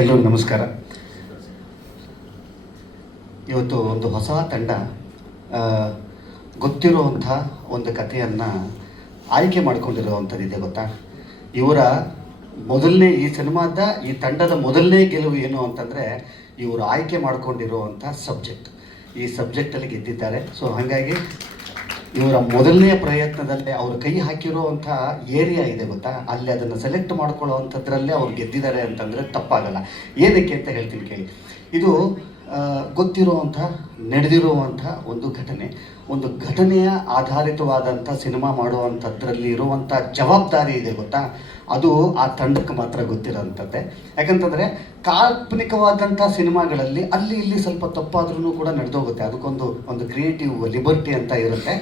ಎಲ್ಲರಿಗೂ ನಮಸ್ಕಾರ. ಇವತ್ತು ಒಂದು ಹೊಸ ತಂಡ ಗೊತ್ತಿರುವಂಥ ಒಂದು ಕಥೆಯನ್ನು ಆಯ್ಕೆ ಮಾಡಿಕೊಂಡಿರುವಂಥದ್ದಿದೆ ಗೊತ್ತಾ. ಇವರ ಮೊದಲನೇ ಈ ತಂಡದ ಮೊದಲನೇ ಗೆಲುವು ಏನು ಅಂತಂದರೆ ಇವರು ಆಯ್ಕೆ ಮಾಡಿಕೊಂಡಿರುವಂಥ ಸಬ್ಜೆಕ್ಟ್. ಈ ಸಬ್ಜೆಕ್ಟಲ್ಲಿ ಗೆದ್ದಿದ್ದಾರೆ. ಸೊ ಹಾಗಾಗಿ ಇವರ ಮೊದಲನೇ ಪ್ರಯತ್ನದಲ್ಲೇ ಅವರು ಕೈ ಹಾಕಿರುವಂಥ ಏರಿಯಾ ಇದೆ ಗೊತ್ತಾ, ಅಲ್ಲಿ ಅದನ್ನು ಸೆಲೆಕ್ಟ್ ಮಾಡ್ಕೊಳ್ಳೋವಂಥದ್ರಲ್ಲೇ ಅವ್ರು ಗೆದ್ದಿದ್ದಾರೆ ಅಂತಂದರೆ ತಪ್ಪಾಗಲ್ಲ. ಏನಕ್ಕೆ ಅಂತ ಹೇಳ್ತೀನಿ ಕೇಳಿ. ಇದು ಗೊತ್ತಿರುವಂಥ ನಡೆದಿರುವಂಥ ಒಂದು ಘಟನೆಯ ಆಧಾರಿತವಾದಂಥ ಸಿನಿಮಾ ಮಾಡುವಂಥದ್ರಲ್ಲಿ ಇರುವಂಥ ಜವಾಬ್ದಾರಿ ಇದೆ ಗೊತ್ತಾ, ಅದು ಆ ತಂಡಕ್ಕೆ ಮಾತ್ರ ಗೊತ್ತಿರೋಂಥದ್ದೇ. ಯಾಕಂತಂದರೆ ಕಾಲ್ಪನಿಕವಾದಂಥ ಸಿನಿಮಾಗಳಲ್ಲಿ ಅಲ್ಲಿ ಇಲ್ಲಿ ಸ್ವಲ್ಪ ತಪ್ಪಾದ್ರೂ ಕೂಡ ನಡೆದೋಗುತ್ತೆ. ಅದಕ್ಕೊಂದು ಕ್ರಿಯೇಟಿವ್ ಲಿಬರ್ಟಿ ಅಂತ ಇರುತ್ತೆ.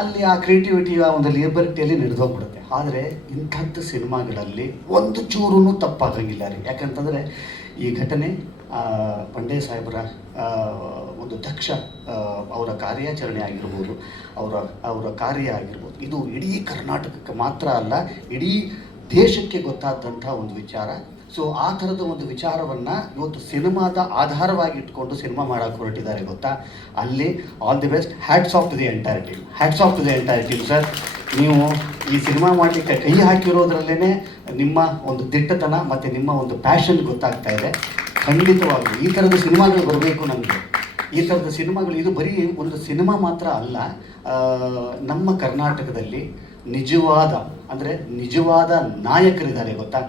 ಅಲ್ಲಿ ಆ ಕ್ರಿಯೇಟಿವಿಟಿಯ ಒಂದು ಲಿಬರ್ಟಿಯಲ್ಲಿ ನಡೆದೋಗ್ಬಿಡುತ್ತೆ. ಆದರೆ ಇಂಥದ್ದು ಸಿನಿಮಾಗಳಲ್ಲಿ ಒಂದು ಚೂರೂ ತಪ್ಪಾಗಂಗಿಲ್ಲ ರೀ. ಯಾಕಂತಂದರೆ ಈ ಘಟನೆ ಬಂಡೆ ಸಾಹೇಬರ ಒಂದು ದಕ್ಷ ಅವರ ಕಾರ್ಯಾಚರಣೆ ಆಗಿರ್ಬೋದು, ಅವರ ಕಾರ್ಯ ಆಗಿರ್ಬೋದು, ಇದು ಇಡೀ ಕರ್ನಾಟಕಕ್ಕೆ ಮಾತ್ರ ಅಲ್ಲ, ಇಡೀ ದೇಶಕ್ಕೆ ಗೊತ್ತಾದಂಥ ಒಂದು ವಿಚಾರ. ಸೊ ಆ ಥರದ ಒಂದು ವಿಚಾರವನ್ನು ಇವತ್ತು ಸಿನಿಮಾದ ಆಧಾರವಾಗಿ ಇಟ್ಕೊಂಡು ಸಿನಿಮಾ ಮಾಡೋಕ್ಕೆ ಹೊರಟಿದ್ದಾರೆ ಗೊತ್ತಾ. ಅಲ್ಲಿ all the best, hats off to the entire team sir. ನೀವು ಈ ಸಿನಿಮಾ ಮಾಡಲಿಕ್ಕೆ ಕೈ ಹಾಕಿರೋದ್ರಲ್ಲೇ ನಿಮ್ಮ ಒಂದು ದಿಟ್ಟತನ ಮತ್ತು ನಿಮ್ಮ ಒಂದು ಪ್ಯಾಷನ್ ಗೊತ್ತಾಗ್ತಾ ಇದೆ. ಖಂಡಿತವಾಗ್ಲೂ ಈ ಥರದ ಸಿನಿಮಾಗಳು ಬರಬೇಕು ನಮಗೆ. ಈ ಥರದ ಸಿನಿಮಾಗಳು, ಇದು ಬರೀ ಒಂದು ಸಿನಿಮಾ ಮಾತ್ರ ಅಲ್ಲ, ನಮ್ಮ ಕರ್ನಾಟಕದಲ್ಲಿ ನಿಜವಾದ ನಾಯಕರಿದ್ದಾರೆ ಗೊತ್ತಾ.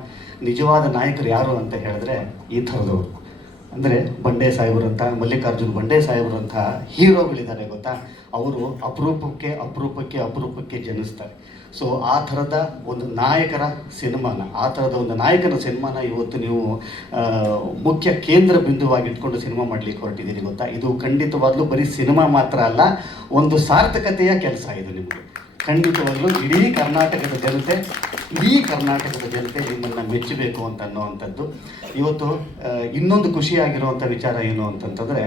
ನಿಜವಾದ ನಾಯಕರು ಯಾರು ಅಂತ ಹೇಳಿದ್ರೆ ಈ ಥರದವರು. ಅಂದರೆ ಬಂಡೆ ಸಾಹೇಬರಂಥ, ಮಲ್ಲಿಕಾರ್ಜುನ್ ಬಂಡೆ ಸಾಹೇಬರಂಥ ಹೀರೋಗಳಿದ್ದಾರೆ ಗೊತ್ತಾ. ಅವರು ಅಪರೂಪಕ್ಕೆ ಜನಿಸ್ತಾರೆ. ಸೊ ಆ ಥರದ ಒಂದು ನಾಯಕನ ಸಿನಿಮಾನ ಇವತ್ತು ನೀವು ಮುಖ್ಯ ಕೇಂದ್ರ ಬಿಂದುವಾಗಿ ಇಟ್ಕೊಂಡು ಸಿನಿಮಾ ಮಾಡಲಿಕ್ಕೆ ಹೊರಟಿದ್ದೀರಿ ಗೊತ್ತಾ. ಇದು ಖಂಡಿತವಾಗ್ಲೂ ಬರೀ ಸಿನಿಮಾ ಮಾತ್ರ ಅಲ್ಲ, ಒಂದು ಸಾರ್ಥಕತೆಯ ಕೆಲಸ ಇದು ನಿಮಗೆ. ಖಂಡಿತವಾಗ್ಲೂ ಇಡೀ ಕರ್ನಾಟಕದ ಜನತೆ ನಿಮ್ಮನ್ನು ಮೆಚ್ಚಬೇಕು ಅಂತ ಅನ್ನೋವಂಥದ್ದು. ಇವತ್ತು ಇನ್ನೊಂದು ಖುಷಿಯಾಗಿರುವಂಥ ವಿಚಾರ ಏನು ಅಂತಂತಂದರೆ,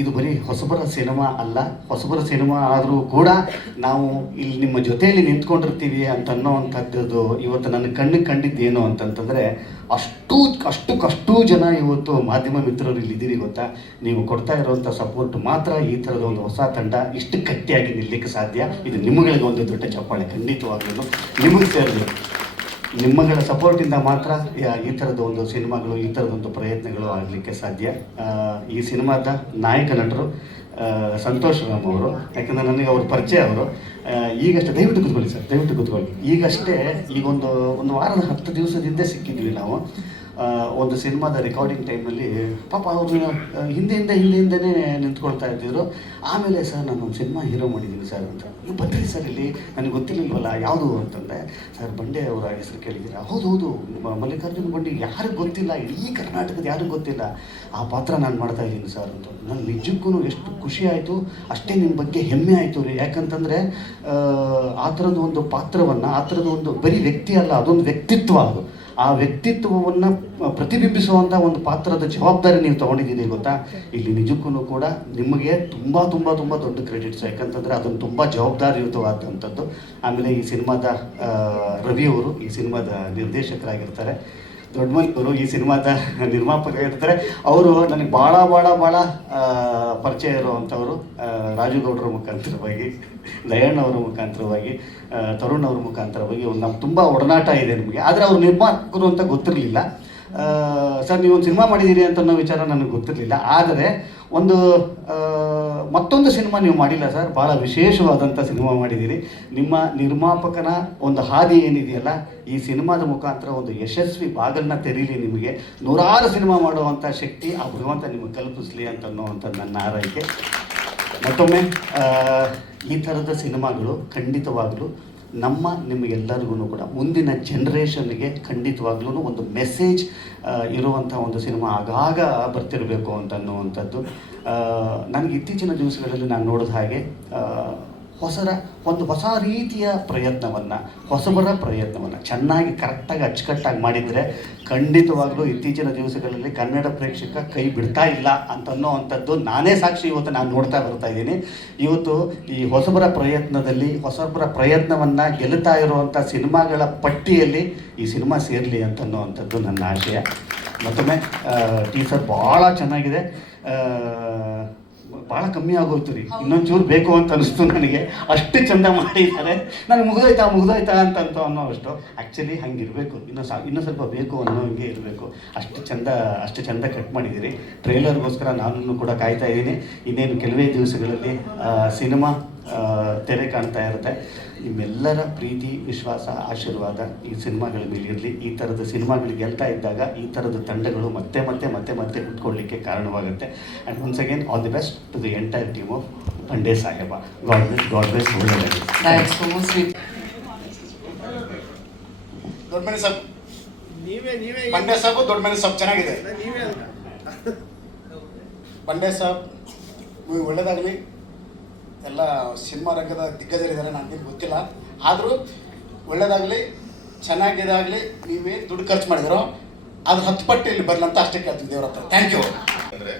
ಇದು ಬರೀ ಹೊಸಬರ ಸಿನಿಮಾ ಅಲ್ಲ. ಹೊಸಬರ ಸಿನಿಮಾ ಆದರೂ ಕೂಡ ನಾವು ಇಲ್ಲಿ ನಿಮ್ಮ ಜೊತೆಯಲ್ಲಿ ನಿಂತ್ಕೊಂಡಿರ್ತೀವಿ ಅಂತ ಅನ್ನೋವಂಥದ್ದು ಇವತ್ತು ನನ್ನ ಕಣ್ಣಿಗೆ ಕಂಡಿದ್ದೇನು ಅಂತಂತಂದರೆ, ಅಷ್ಟು ಜನ ಇವತ್ತು ಮಾಧ್ಯಮ ಮಿತ್ರರು ಇಲ್ಲಿದ್ದೀರಿ ಗೊತ್ತಾ. ನೀವು ಕೊಡ್ತಾ ಇರುವಂಥ ಸಪೋರ್ಟ್ ಮಾತ್ರ ಈ ಥರದ ಒಂದು ಹೊಸ ತಂಡ ಇಷ್ಟು ಗಟ್ಟಿಯಾಗಿ ನಿಲ್ಲಕ್ಕೆ ಸಾಧ್ಯ. ಇದು ನಿಮ್ಮಗಳಿಗೆ ಒಂದು ದೊಡ್ಡ ಚಪ್ಪಾಳೆ. ಖಂಡಿತವಾಗ್ಲೂ ನಿಮಗೆ ಸೇರಬೇಕು. ನಿಮ್ಮಗಳ ಸಪೋರ್ಟಿಂದ ಮಾತ್ರ ಈ ಥರದ ಒಂದು ಸಿನಿಮಾಗಳು, ಈ ಥರದೊಂದು ಪ್ರಯತ್ನಗಳು ಆಗಲಿಕ್ಕೆ ಸಾಧ್ಯ. ಈ ಸಿನಿಮಾದ ನಾಯಕ ನಟರು ಸಂತೋಷ್ ರಾಮ್ ಅವರು. ಯಾಕಂದರೆ ನನಗೆ ಅವ್ರ ಪರಿಚಯ. ಅವರು ಈಗಷ್ಟೇ, ದಯವಿಟ್ಟು ಕೂತ್ಕೊಳ್ಳಿ. ಈಗಷ್ಟೇ ಒಂದು ವಾರದ 10 ದಿವಸದಿಂದ ಸಿಕ್ಕಿದ್ವಿ ನಾವು. ಒಂದು ಸಿನಿಮಾದ ರೆಕಾರ್ಡಿಂಗ್ ಟೈಮಲ್ಲಿ ಪಾಪ ಅವರು ಹಿಂದೆನೇ ನಿಂತ್ಕೊಳ್ತಾ ಇದ್ದಿದ್ರು. ಆಮೇಲೆ ಸರ್ ನಾನು ಒಂದು ಸಿನಿಮಾ ಹೀರೋ ಮಾಡಿದ್ದೀನಿ ಸರ್ ಅಂತ. ನೀವು ಬನ್ನಿರಿ ಸರ್, ಇಲ್ಲಿ ನನಗೆ ಗೊತ್ತಿರಲಿಲ್ವಲ್ಲ ಯಾವುದು ಅಂತಂದರೆ, ಸರ್ ಬಂಡೆ ಅವರ ಹೆಸರು ಕೇಳಿದ್ದೀರಾ? ಹೌದು, ಮಲ್ಲಿಕಾರ್ಜುನ್ ಬಂಡೆ ಯಾರಿಗೆ ಗೊತ್ತಿಲ್ಲ, ಇಡೀ ಕರ್ನಾಟಕದ ಯಾರಿಗೂ ಗೊತ್ತಿಲ್ಲ. ಆ ಪಾತ್ರ ನಾನು ಮಾಡ್ತಾ ಇದ್ದೀನಿ ಸರ್ ಅಂತ. ನಾನು ನಿಜಕ್ಕೂ ಎಷ್ಟು ಖುಷಿ ಆಯಿತು, ಅಷ್ಟೇ ನಿಮ್ಮ ಬಗ್ಗೆ ಹೆಮ್ಮೆ ಆಯಿತು ರೀ. ಯಾಕಂತಂದರೆ ಆ ಥರದ ಒಂದು ಪಾತ್ರವನ್ನು, ಆ ಥರದ ಒಂದು ಬರೀ ವ್ಯಕ್ತಿ ಅಲ್ಲ, ಅದೊಂದು ವ್ಯಕ್ತಿತ್ವ. ಅದು ಆ ವ್ಯಕ್ತಿತ್ವವನ್ನು ಪ್ರತಿಬಿಂಬಿಸುವಂಥ ಒಂದು ಪಾತ್ರದ ಜವಾಬ್ದಾರಿ ನೀವು ತೊಗೊಂಡಿದ್ದೀರಿ ಗೊತ್ತಾ. ಇಲ್ಲಿ ನಿಜಕ್ಕೂ ಕೂಡ ನಿಮಗೆ ತುಂಬ ದೊಡ್ಡ ಕ್ರೆಡಿಟ್ಸ್. ಯಾಕಂತಂದರೆ ಅದನ್ನು ತುಂಬ ಜವಾಬ್ದಾರಿಯುತವಾದಂಥದ್ದು. ಆಮೇಲೆ ಈ ಸಿನಿಮಾದ ರವಿ ಅವರು ಈ ಸಿನಿಮಾದ ನಿರ್ದೇಶಕರಾಗಿರ್ತಾರೆ. ದೊಡ್ಡಮನಿಯವರು ಈ ಸಿನಿಮಾದ ನಿರ್ಮಾಪಕರಾಗಿರ್ತಾರೆ. ಅವರು ನನಗೆ ಭಾಳ ಪರಿಚಯ ಇರುವಂಥವರು. ರಾಜುಗೌಡರ ಮುಖಾಂತರವಾಗಿ, ದಯಣ್ಣ ಅವರ ಮುಖಾಂತರವಾಗಿ, ತರುಣ್ ಅವ್ರ ಮುಖಾಂತರವಾಗಿ ನಮ್ಗೆ ತುಂಬ ಒಡನಾಟ ಇದೆ ನಿಮಗೆ. ಆದರೆ ಅವ್ರು ನಿರ್ಮಾಪಕರು ಅಂತ ಗೊತ್ತಿರಲಿಲ್ಲ. ಸರ್ ನೀವು ಒಂದು ಸಿನಿಮಾ ಮಾಡಿದ್ದೀರಿ ಅಂತ ಅನ್ನೋ ವಿಚಾರ ನನಗೆ ಗೊತ್ತಿರಲಿಲ್ಲ. ಆದರೆ ಮತ್ತೊಂದು ಸಿನಿಮಾ ನೀವು ಮಾಡಿಲ್ಲ ಸರ್, ಭಾಳ ವಿಶೇಷವಾದಂಥ ಸಿನಿಮಾ ಮಾಡಿದ್ದೀರಿ. ನಿಮ್ಮ ನಿರ್ಮಾಪಕನ ಒಂದು ಹಾದಿ ಏನಿದೆಯಲ್ಲ, ಈ ಸಿನಿಮಾದ ಮುಖಾಂತರ ಒಂದು ಯಶಸ್ವಿ ಬಾಗಲನ್ನ ತೆರೀಲಿ, ನಿಮಗೆ 100 ಸಿನಿಮಾ ಮಾಡುವಂಥ ಶಕ್ತಿ ಆ ಭಗವಂತ ನಿಮಗೆ ಕಲ್ಪಿಸಲಿ ಅಂತ ಅನ್ನೋವಂಥದ್ದು ನನ್ನ ಆರೈಕೆ. ಮತ್ತೊಮ್ಮೆ ಈ ಥರದ ಸಿನಿಮಾಗಳು ಖಂಡಿತವಾಗಲೂ ನಿಮಗೆಲ್ಲರಿಗೂ ಕೂಡ ಮುಂದಿನ ಜನ್ರೇಷನ್ಗೆ ಖಂಡಿತವಾಗ್ಲೂ ಒಂದು ಮೆಸೇಜ್ ಇರುವಂಥ ಒಂದು ಸಿನಿಮಾ ಆಗಾಗ ಬರ್ತಿರಬೇಕು ಅಂತ ಅನ್ನುವಂಥದ್ದು. ನನಗೆ ಇತ್ತೀಚಿನ ದಿವಸಗಳಲ್ಲಿ ನಾನು ನೋಡಿದ ಹಾಗೆ ಹೊಸ ರೀತಿಯ ಹೊಸಬರ ಪ್ರಯತ್ನವನ್ನು ಚೆನ್ನಾಗಿ ಕರೆಕ್ಟಾಗಿ ಅಚ್ಚುಕಟ್ಟಾಗಿ ಮಾಡಿದರೆ ಖಂಡಿತವಾಗ್ಲೂ ಇತ್ತೀಚಿನ ದಿವಸಗಳಲ್ಲಿ ಕನ್ನಡ ಪ್ರೇಕ್ಷಕ ಕೈ ಬಿಡ್ತಾ ಇಲ್ಲ ಅಂತನ್ನೋ ಅಂಥದ್ದು ನಾನೇ ಸಾಕ್ಷಿ. ಇವತ್ತು ನಾನು ನೋಡ್ತಾ ಬರ್ತಾ ಇದ್ದೀನಿ. ಇವತ್ತು ಈ ಹೊಸಬರ ಪ್ರಯತ್ನವನ್ನು ಗೆಲ್ಲುತ್ತಾ ಇರುವಂಥ ಸಿನಿಮಾಗಳ ಪಟ್ಟಿಯಲ್ಲಿ ಈ ಸಿನಿಮಾ ಸೇರಲಿ ಅಂತನ್ನೋ ಅಂಥದ್ದು ನನ್ನ ಆಶಯ. ಮತ್ತೊಮ್ಮೆ ಟೀಸರ್ ಭಾಳ ಚೆನ್ನಾಗಿದೆ. ಭಾಳ ಕಮ್ಮಿ ಆಗೋಯ್ತು ರೀ, ಇನ್ನೊಂಚೂರು ಬೇಕು ಅಂತ ಅನಿಸ್ತು ನನಗೆ. ಅಷ್ಟು ಚೆಂದ ಮಾಡಿದ್ದಾರೆ. ನನಗೆ ಮುಗ್ದೋಯ್ತಾ ಅಂತ ಅನ್ನೋ ಅಷ್ಟು. ಆ್ಯಕ್ಚುಲಿ ಹಂಗಿರಬೇಕು, ಇನ್ನೂ ಸ್ವಲ್ಪ ಬೇಕು ಅನ್ನೋ ಹಂಗೆ ಇರಬೇಕು. ಅಷ್ಟು ಚೆಂದ ಕಟ್ ಮಾಡಿದ್ದೀರಿ. ಟ್ರೈಲರ್ಗೋಸ್ಕರ ನಾನು ಕೂಡ ಕಾಯ್ತಾ ಇದ್ದೀನಿ. ಇನ್ನೇನು ಕೆಲವೇ ದಿವಸಗಳಲ್ಲಿ ಸಿನಿಮಾ ತೆರೆ ಕಾಣ್ತಾ ಇರುತ್ತೆ. ನಿಮ್ಮೆಲ್ಲರ ಪ್ರೀತಿ, ವಿಶ್ವಾಸ, ಆಶೀರ್ವಾದ ಈ ಸಿನಿಮಾಗಳ ಮೇಲೆ ಇರಲಿ. ಈ ಥರದ ಸಿನಿಮಾಗಳು ಗೆಲ್ತಾ ಇದ್ದಾಗ ಈ ಥರದ ತಂಡಗಳು ಮತ್ತೆ ಹುಟ್ಕೊಳ್ಳಿಕ್ಕೆ ಕಾರಣವಾಗುತ್ತೆ. And once again all the best to the entire team of Bande Saheba. God bless ಒಳ್ಳೆಯದಾಗಲಿ. ದೊಡ್ಡ ಮನೆ ಸಾಬ್, ಬಂಡೆ ಸಾಬ್, ದೊಡ್ಡ ಮನೆ ಸಾಬ್ ಚೆನ್ನಾಗಿದೆ. ಬಂಡೆ ಸಾಬ್ ಮೂವಿ ಒಳ್ಳೇದಾಗಲಿ. ಎಲ್ಲ ಸಿನಿಮಾ ರಂಗದ ದಿಗ್ಗಜರಿದ್ದಾರೆ, ನನಗೇನು ಗೊತ್ತಿಲ್ಲ. ಆದರೂ ಒಳ್ಳೇದಾಗಲಿ, ಚೆನ್ನಾಗಿದಾಗಲಿ. ನೀವೇನು ದುಡ್ಡು ಖರ್ಚು ಮಾಡಿದಿರೋ ಅದು 10 ಪಟ್ಟು ಇಲ್ಲಿ ಬರಲಂತ ಅಷ್ಟೇ ಕೇಳ್ತೀನಿ ದೇವ್ರ ಹತ್ರ. Thank you. ಅಂದರೆ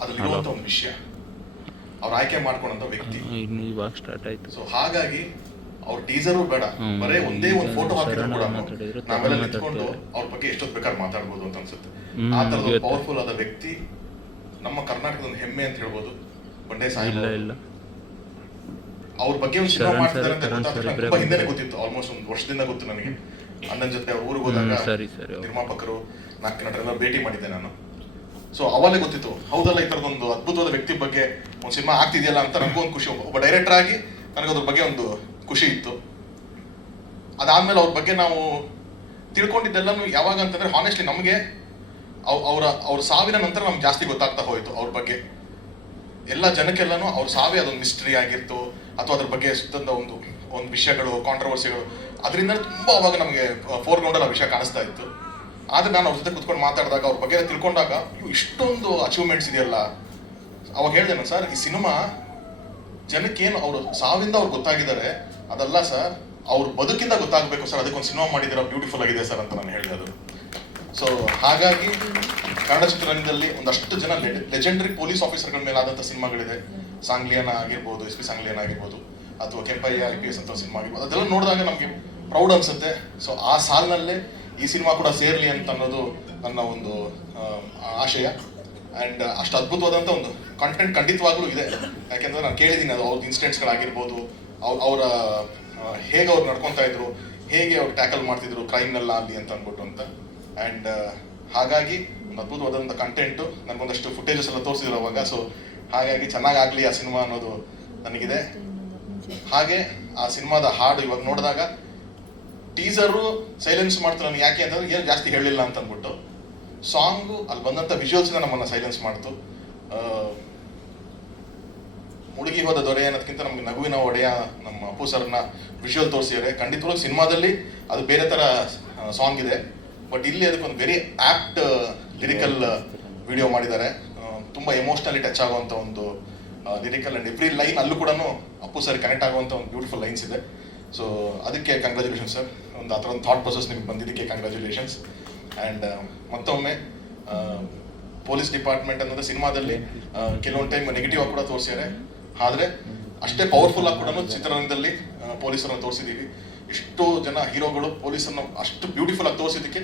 ಅದ್ರಲ್ಲಿರುವಂಥ ಒಂದು ವಿಷಯ, ಅವ್ರು ಆಯ್ಕೆ ಮಾಡ್ಕೊಂಡಂಥ ವ್ಯಕ್ತಿ ಇವಾಗ ಸ್ಟಾರ್ಟ್ ಆಯ್ತು. ಸೊ ಹಾಗಾಗಿ ಅವ್ರ ಟೀಸರು ಬೇಡ, ಬರೇ ಒಂದೇ ಒಂದು ಫೋಟೋ ಹಾಕಿದ್ರು ಕೂಡ ನಾವೆಲ್ಲ ನಿಂತ್ಕೊಂಡು ಅವ್ರ ಬಗ್ಗೆ ಎಷ್ಟೊತ್ತು ಬೇಕಾದ್ರೆ ಮಾತಾಡ್ಬೋದು ಅಂತ ಅನ್ಸುತ್ತೆ. ಆ ಥರದ ಪವರ್ಫುಲ್ ಆದ ವ್ಯಕ್ತಿ ನಮ್ಮ ಕರ್ನಾಟಕದ ಒಂದು ಹೆಮ್ಮೆ ಅಂತ ಹೇಳ್ಬೋದು ಬಂಡೆ ಸಾಹೇಬ್. ಅವ್ರ ಬಗ್ಗೆ ಒಂದು ಸಿನಿಮಾ ಮಾಡ್ತಿದ್ದಾರೆ ಅಂತ ಗೊತ್ತಾಗ್ತದೆ. ತುಂಬಾ ಹಿಂದೆನೆ ಗೊತ್ತಿತ್ತು, ಆಲ್ಮೋಸ್ಟ್ ಒಂದು ವರ್ಷದಿಂದ ಗೊತ್ತು ನನಗೆ. ಅಣ್ಣನ ಜೊತೆ ಅವ್ರ ಊರಿಗೆ ಹೋದಾಗ ನಿರ್ಮಾಪಕರು 4 ನಟರೆಲ್ಲ ಭೇಟಿ ಮಾಡಿದ್ದೆ ನಾನು. ಸೊ ಅವಾಗಲೇ ಗೊತ್ತಿತ್ತು, ಹೌದಲ್ಲ ಈ ಥರದೊಂದು ಅದ್ಭುತವಾದ ವ್ಯಕ್ತಿ ಬಗ್ಗೆ ಒಂದು ಸಿನಿಮಾ ಆಗ್ತಿದೆಯಲ್ಲ ಅಂತ ನನಗೂ ಒಂದು ಖುಷಿ. ಒಬ್ಬ ಡೈರೆಕ್ಟರ್ ಆಗಿ ನನಗೆ ಅದ್ರ ಬಗ್ಗೆ ಒಂದು ಖುಷಿ ಇತ್ತು. ಅದಾದ್ಮೇಲೆ ಅವ್ರ ಬಗ್ಗೆ ನಾವು ತಿಳ್ಕೊಂಡಿದ್ದೆಲ್ಲನೂ ಯಾವಾಗ ಅಂತಂದ್ರೆ ಹಾನೆಸ್ಟ್ಲಿ ನಮಗೆ ಅವ್ರ ಸಾವಿನ ನಂತರ ನಮ್ಗೆ ಜಾಸ್ತಿ ಗೊತ್ತಾಗ್ತಾ ಹೋಯ್ತು ಅವ್ರ ಬಗ್ಗೆ. ಎಲ್ಲ ಜನಕ್ಕೆಲ್ಲನೂ ಅವ್ರ ಸಾವೇ ಅದೊಂದು ಮಿಸ್ಟ್ರಿ ಆಗಿತ್ತು, ಅಥವಾ ಅದ್ರ ಬಗ್ಗೆ ಸುತ್ತಂದ ಒಂದು ವಿಷಯಗಳು, ಕಾಂಟ್ರವರ್ಸಿಗಳು, ಅದರಿಂದ ತುಂಬ ಅವಾಗ ನಮಗೆ ಫೋರ್ಗ್ರೌಂಡಲ್ಲಿ ಆ ವಿಷಯ ಕಾಣಿಸ್ತಾ ಇತ್ತು. ಆದರೆ ನಾನು ಅವ್ರ ಜೊತೆ ಕುತ್ಕೊಂಡು ಮಾತಾಡಿದಾಗ ಅವ್ರ ಬಗ್ಗೆ ತಿಳ್ಕೊಂಡಾಗ ಇಷ್ಟೊಂದು ಅಚೀವ್ಮೆಂಟ್ಸ್ ಇದೆಯಲ್ಲ. ಅವಾಗ ಹೇಳಿದೆ ನಾನು, ಸರ್ ಈ ಸಿನಿಮಾ ಜನಕ್ಕೇನು ಅವ್ರ ಸಾವಿಂದ ಅವ್ರು ಗೊತ್ತಾಗಿದ್ದಾರೆ ಅದಲ್ಲ ಸರ್, ಅವ್ರ ಬದುಕಿಂದ ಗೊತ್ತಾಗಬೇಕು ಸರ್, ಅದಕ್ಕೊಂದು ಸಿನಿಮಾ ಮಾಡಿದಿರೋ ಬ್ಯೂಟಿಫುಲ್ ಆಗಿದೆ ಸರ್ ಅಂತ ನಾನು ಹೇಳಿದೆ ಅದು. ಸೊ ಹಾಗಾಗಿ ಕನ್ನಡ ಚಿತ್ರರಂಗದಲ್ಲಿ ಒಂದಷ್ಟು ಜನ ಲೆಜೆಂಡರಿ ಪೊಲೀಸ್ ಆಫೀಸರ್ಗಳ ಮೇಲೆ ಆದಂಥ ಸಿನಿಮಾಗಳಿದೆ. ಸಾಂಗ್ಲಿಯಾನ ಆಗಿರ್ಬೋದು, SP ಸಾಂಗ್ಲಿಯಾನ ಆಗಿರ್ಬೋದು, ಅಥವಾ ಕೆಂಪಯ್ಯ IPS ಅಂತ ಸಿನಿಮಾ ಆಗಿರ್ಬೋದು. ಅದೆಲ್ಲ ನೋಡಿದಾಗ ನಮಗೆ ಪ್ರೌಡ್ ಅನ್ಸುತ್ತೆ. ಸೊ ಆ ಸಾಲಿನಲ್ಲೇ ಈ ಸಿನಿಮಾ ಕೂಡ ಸೇರಲಿ ಅಂತ ಅನ್ನೋದು ನನ್ನ ಒಂದು ಆಶಯ. ಆ್ಯಂಡ್ ಅಷ್ಟು ಅದ್ಭುತವಾದಂಥ ಒಂದು ಕಂಟೆಂಟ್ ಖಂಡಿತವಾಗ್ಲೂ ಇದೆ. ಯಾಕೆಂದರೆ ನಾನು ಕೇಳಿದ್ದೀನಿ ಅದು ಅವ್ರ ಇನ್ಸಿಡೆಂಟ್ಸ್ಗಳಾಗಿರ್ಬೋದು, ಅವರ ಹೇಗೆ ಅವ್ರು ನಡ್ಕೊತಾ ಇದ್ರು, ಹೇಗೆ ಅವ್ರು ಟ್ಯಾಕಲ್ ಮಾಡ್ತಿದ್ರು ಕ್ರೈಮ್ನೆಲ್ಲ ಅಲ್ಲಿ ಅಂತ ಅಂದ್ಬಿಟ್ಟು ಅಂತ. ಆ್ಯಂಡ್ ಹಾಗಾಗಿ ಒಂದು ಅದ್ಭುತವಾದಂಥ ಕಂಟೆಂಟು, ನನಗೊಂದಷ್ಟು ಫುಟೇಜಸ್ ಎಲ್ಲ ತೋರಿಸಿದ್ರು ಅವಾಗ. ಸೊ ಹಾಗಾಗಿ ಚೆನ್ನಾಗಾಗಲಿ ಆ ಸಿನಿಮಾ ಅನ್ನೋದು ನನಗಿದೆ. ಹಾಗೆ ಆ ಸಿನಿಮಾದ ಹಾಡು ಇವಾಗ ನೋಡಿದಾಗ ಟೀಸರು ಸೈಲೆನ್ಸ್ ಮಾಡ್ತಾರೆ ನನಗೆ. ಯಾಕೆ ಅಂತಂದ್ರೆ ಏನು ಜಾಸ್ತಿ ಹೇಳಿಲ್ಲ ಅಂತ ಅಂದ್ಬಿಟ್ಟು, ಸಾಂಗು ಅಲ್ಲಿ ಬಂದಂಥ ವಿಜುವಲ್ಸ್ನ ನಮ್ಮನ್ನು ಸೈಲೆನ್ಸ್ ಮಾಡ್ತು. ಮುಳುಗಿ ಹೋದ ದೊರೆ ಅನ್ನೋದಕ್ಕಿಂತ ನಮಗೆ ನಗುವಿನ ಒಡೆಯ ನಮ್ಮ ಅಪ್ಪು ಸರ್ನ ವಿಜುವಲ್ ತೋರಿಸಿದ್ದಾರೆ. ಖಂಡಿತವಾಗ್ಲೂ ಸಿನಿಮಾದಲ್ಲಿ ಅದು ಬೇರೆ ಥರ ಸಾಂಗ್ ಇದೆ, ಬಟ್ ಇಲ್ಲಿ ಅದಕ್ಕೊಂದು ವೆರಿ ಆ್ಯಪ್ಟ್ ಲಿರಿಕಲ್ ವಿಡಿಯೋ ಮಾಡಿದ್ದಾರೆ. ತುಂಬ ಎಮೋಷ್ನಲಿ ಟಚ್ ಆಗುವಂಥ ಒಂದು ಲಿರಿಕಲ್ ಆ್ಯಂಡ್ ಎವ್ರಿ ಲೈನ್ ಅಲ್ಲೂ ಕೂಡ ಅಪ್ಪು ಸರ್ ಕನೆಕ್ಟ್ ಆಗುವಂಥ ಒಂದು ಬ್ಯೂಟಿಫುಲ್ ಲೈನ್ಸ್ ಇದೆ. ಸೊ ಅದಕ್ಕೆ ಕಂಗ್ರ್ಯಾಚುಲೇಷನ್ಸ್ ಸರ್. ಒಂದು ಆ ಥರ ಒಂದು ಥಾಟ್ ಪ್ರೊಸೆಸ್ ನಿಮ್ಗೆ ಬಂದಿದ್ದಕ್ಕೆ ಕಂಗ್ರ್ಯಾಚುಲೇಷನ್ಸ್. ಆ್ಯಂಡ್ ಮತ್ತೊಮ್ಮೆ ಪೊಲೀಸ್ ಡಿಪಾರ್ಟ್ಮೆಂಟ್ ಅನ್ನೋದು ಸಿನಿಮಾದಲ್ಲಿ ಕೆಲವೊಂದು ಟೈಮ್ ನೆಗೆಟಿವ್ ಆಗಿ ಕೂಡ ತೋರಿಸಿದ್ದಾರೆ, ಆದರೆ ಅಷ್ಟೇ ಪವರ್ಫುಲ್ ಆಗಿ ಕೂಡ ಚಿತ್ರರಂಗದಲ್ಲಿ ಪೊಲೀಸರನ್ನು ತೋರಿಸಿದ್ದೀವಿ. ಇಷ್ಟೋ ಜನ ಹೀರೋಗಳು ಪೊಲೀಸನ್ನು ಅಷ್ಟು ಬ್ಯೂಟಿಫುಲ್ ಆಗಿ ತೋರಿಸಿದ್ದಕ್ಕೆ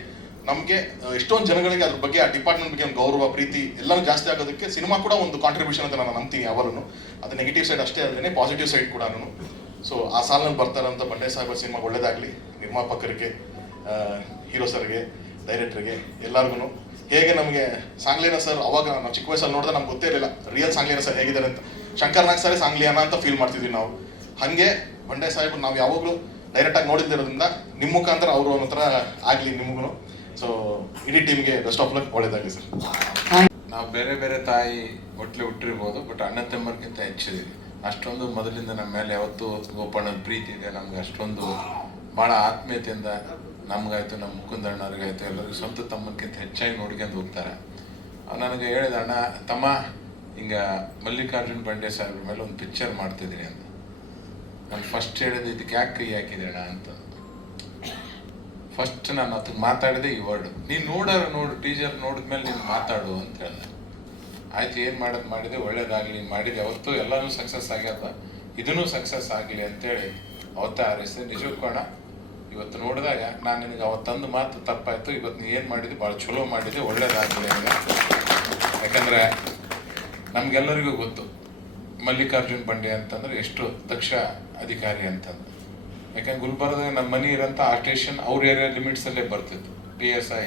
ನಮಗೆ ಎಷ್ಟೊಂದು ಜನಗಳಿಗೆ ಅದ್ರ ಬಗ್ಗೆ, ಆ ಡಿಪಾರ್ಟ್ಮೆಂಟ್ ಬಗ್ಗೆ ಒಂದು ಗೌರವ, ಪ್ರೀತಿ ಎಲ್ಲನೂ ಜಾಸ್ತಿ ಆಗೋದಕ್ಕೆ ಸಿನಿಮಾ ಕೂಡ ಒಂದು ಕಾಂಟ್ರಿಬ್ಯೂಷನ್ ಅಂತ ನಾನು ನಂಬ್ತೀನಿ ಯಾವಾಗಲೂ. ಅದು ನೆಗೆಟಿವ್ ಸೈಡ್ ಅಷ್ಟೇ ಅಲ್ಲದೆ ಪಾಸಿಟಿವ್ ಸೈಡ್ ಕೂಡ. ಸೊ ಆ ಸಾಲಿನಲ್ಲಿ ಬರ್ತಾರಂತ ಬಂಡೆ ಸಾಹೇಬ ಸಿನಿಮಾ ಒಳ್ಳೇದಾಗಲಿ. ನಿರ್ಮಾಪಕರಿಗೆ, ಹೀರೋ ಸರ್ಗೆ, ಡೈರೆಕ್ಟರ್ಗೆ ಎಲ್ಲರಿಗೂ. ಹೇಗೆ ನಮಗೆ ಸಾಂಗ್ಲಿಯಾನ ಸರ್ ಅವಾಗ ನಾವು ಚಿಕ್ಕ ವಯಸ್ಸಲ್ಲಿ ನೋಡಿದ್ರೆ ನಮ್ಗೆ ಗೊತ್ತೇ ಇರಲಿಲ್ಲ ರಿಯಲ್ ಸಾಂಗ್ಲಿಯಾನ ಸರ್ ಹೇಗಿದ್ದಾರೆ ಅಂತ. ಶಂಕರ್ ನಾಗ್ ಸರ್ ಸಾಂಗ್ಲಿಯಾನ ಅಂತ ಫೀಲ್ ಮಾಡ್ತಿದ್ವಿ ನಾವು. ಹಾಗೆ ಬಂಡೆ ಸಾಹೇಬ್ ನಾವು ಯಾವಾಗಲೂ ಡೈರೆಕ್ಟಾಗಿ ನೋಡಿದ್ದಿರೋದ್ರಿಂದ ನಿಮ್ಮ ಮುಖಾಂತರ ಅವರು ಅನ್ನೋ ಥರ ಆಗಲಿ ನಿಮಗೂ. ಸೊ ಇಡೀ ಟೀಮ್ಗೆ ಬೆಸ್ಟ್ ಆಫ್ ಲಕ್, ಒಳ್ಳೇದಾಗಲಿ ಸರ್. ನಾವು ಬೇರೆ ಬೇರೆ ತಾಯಿ ಒಟ್ಲೆ ಹುಟ್ಟಿರ್ಬೋದು, ಬಟ್ ಅಣ್ಣ ತಮ್ಮರ್ಗಿಂತ ಹೆಚ್ಚಿದ್ದೀವಿ. ಅಷ್ಟೊಂದು ಮೊದಲಿಂದ ನಮ್ಮ ಮೇಲೆ ಯಾವತ್ತೂ ಗೋಪಣ್ಣನ ಪ್ರೀತಿ ಇದೆ ನಮ್ಗೆ. ಅಷ್ಟೊಂದು ಭಾಳ ಆತ್ಮೀಯತೆಯಿಂದ ನಮಗಾಯ್ತು, ನಮ್ಮ ಮುಕುಂದಣ್ಣವ್ರಿಗಾಯ್ತು, ಎಲ್ಲರಿಗೂ ಸ್ವಂತ ತಮ್ಮಕ್ಕಿಂತ ಹೆಚ್ಚಾಗಿ ನೋಡ್ಕೊಂಡು ಹೋಗ್ತಾರೆ. ನನಗೆ ಹೇಳಿದ, ಅಣ್ಣ ತಮ್ಮ ಹಿಂಗೆ ಮಲ್ಲಿಕಾರ್ಜುನ್ ಬಂಡೆ ಸಾಹೇಬ್ರ ಮೇಲೆ ಒಂದು ಪಿಕ್ಚರ್ ಮಾಡ್ತಿದ್ದೀನಿ ಅಂತ. ನಾನು ಫಸ್ಟ್ ಹೇಳಿದೆ, ಇದಕ್ಕೆ ಯಾಕೆ ಕೈ ಹಾಕಿದೆ ಅಣ್ಣ ಅಂತ. ಫಸ್ಟ್ ನಾನು ಅದಕ್ಕೆ ಮಾತಾಡಿದೆ ಈ ವರ್ಡ್, ನೀನು ನೋಡು ಟೀಚರ್ ನೋಡಿದ್ಮೇಲೆ ನೀನು ಮಾತಾಡು ಅಂತ ಹೇಳಿದೆ. ಆಯ್ತು, ಏನು ಮಾಡಿದೆ ಒಳ್ಳೇದಾಗಲಿ ಮಾಡಿದೆ. ಅವತ್ತು ಎಲ್ಲನೂ ಸಕ್ಸಸ್ ಆಗ್ಯದ, ಇದನ್ನೂ ಸಕ್ಸಸ್ ಆಗಲಿ ಅಂತೇಳಿ ಅವತ್ತೇ ಹಾರೈಸಿದೆ. ನಿಜಕ್ಕೂ ಅಣ್ಣ ಇವತ್ತು ನೋಡಿದಾಗ ನಾನು ನಿನಗೆ ಅವತ್ತಂದು ಮಾತು ತಪ್ಪಾಯಿತು, ಇವತ್ತು ನೀ ಏನು ಮಾಡಿದ್ದು ಭಾಳ ಚಲೋ ಮಾಡಿದ್ದೆ, ಒಳ್ಳೇದಾಗಲಿ ಅಂತ. ಯಾಕಂದರೆ ನಮಗೆಲ್ಲರಿಗೂ ಗೊತ್ತು ಮಲ್ಲಿಕಾರ್ಜುನ್ ಬಂಡೆ ಅಂತಂದ್ರೆ ಎಷ್ಟು ದಕ್ಷ ಅಧಿಕಾರಿ ಅಂತಂದು. ಯಾಕಂದ್ರೆ ಗುಲ್ಬರ್ಗದಾಗ ನಮ್ಮ ಮನೆ ಇರೋಂಥ ಆ ಸ್ಟೇಷನ್ ಅವ್ರ ಏರಿಯಾ ಲಿಮಿಟ್ಸಲ್ಲೇ ಬರ್ತಿತ್ತು. PSI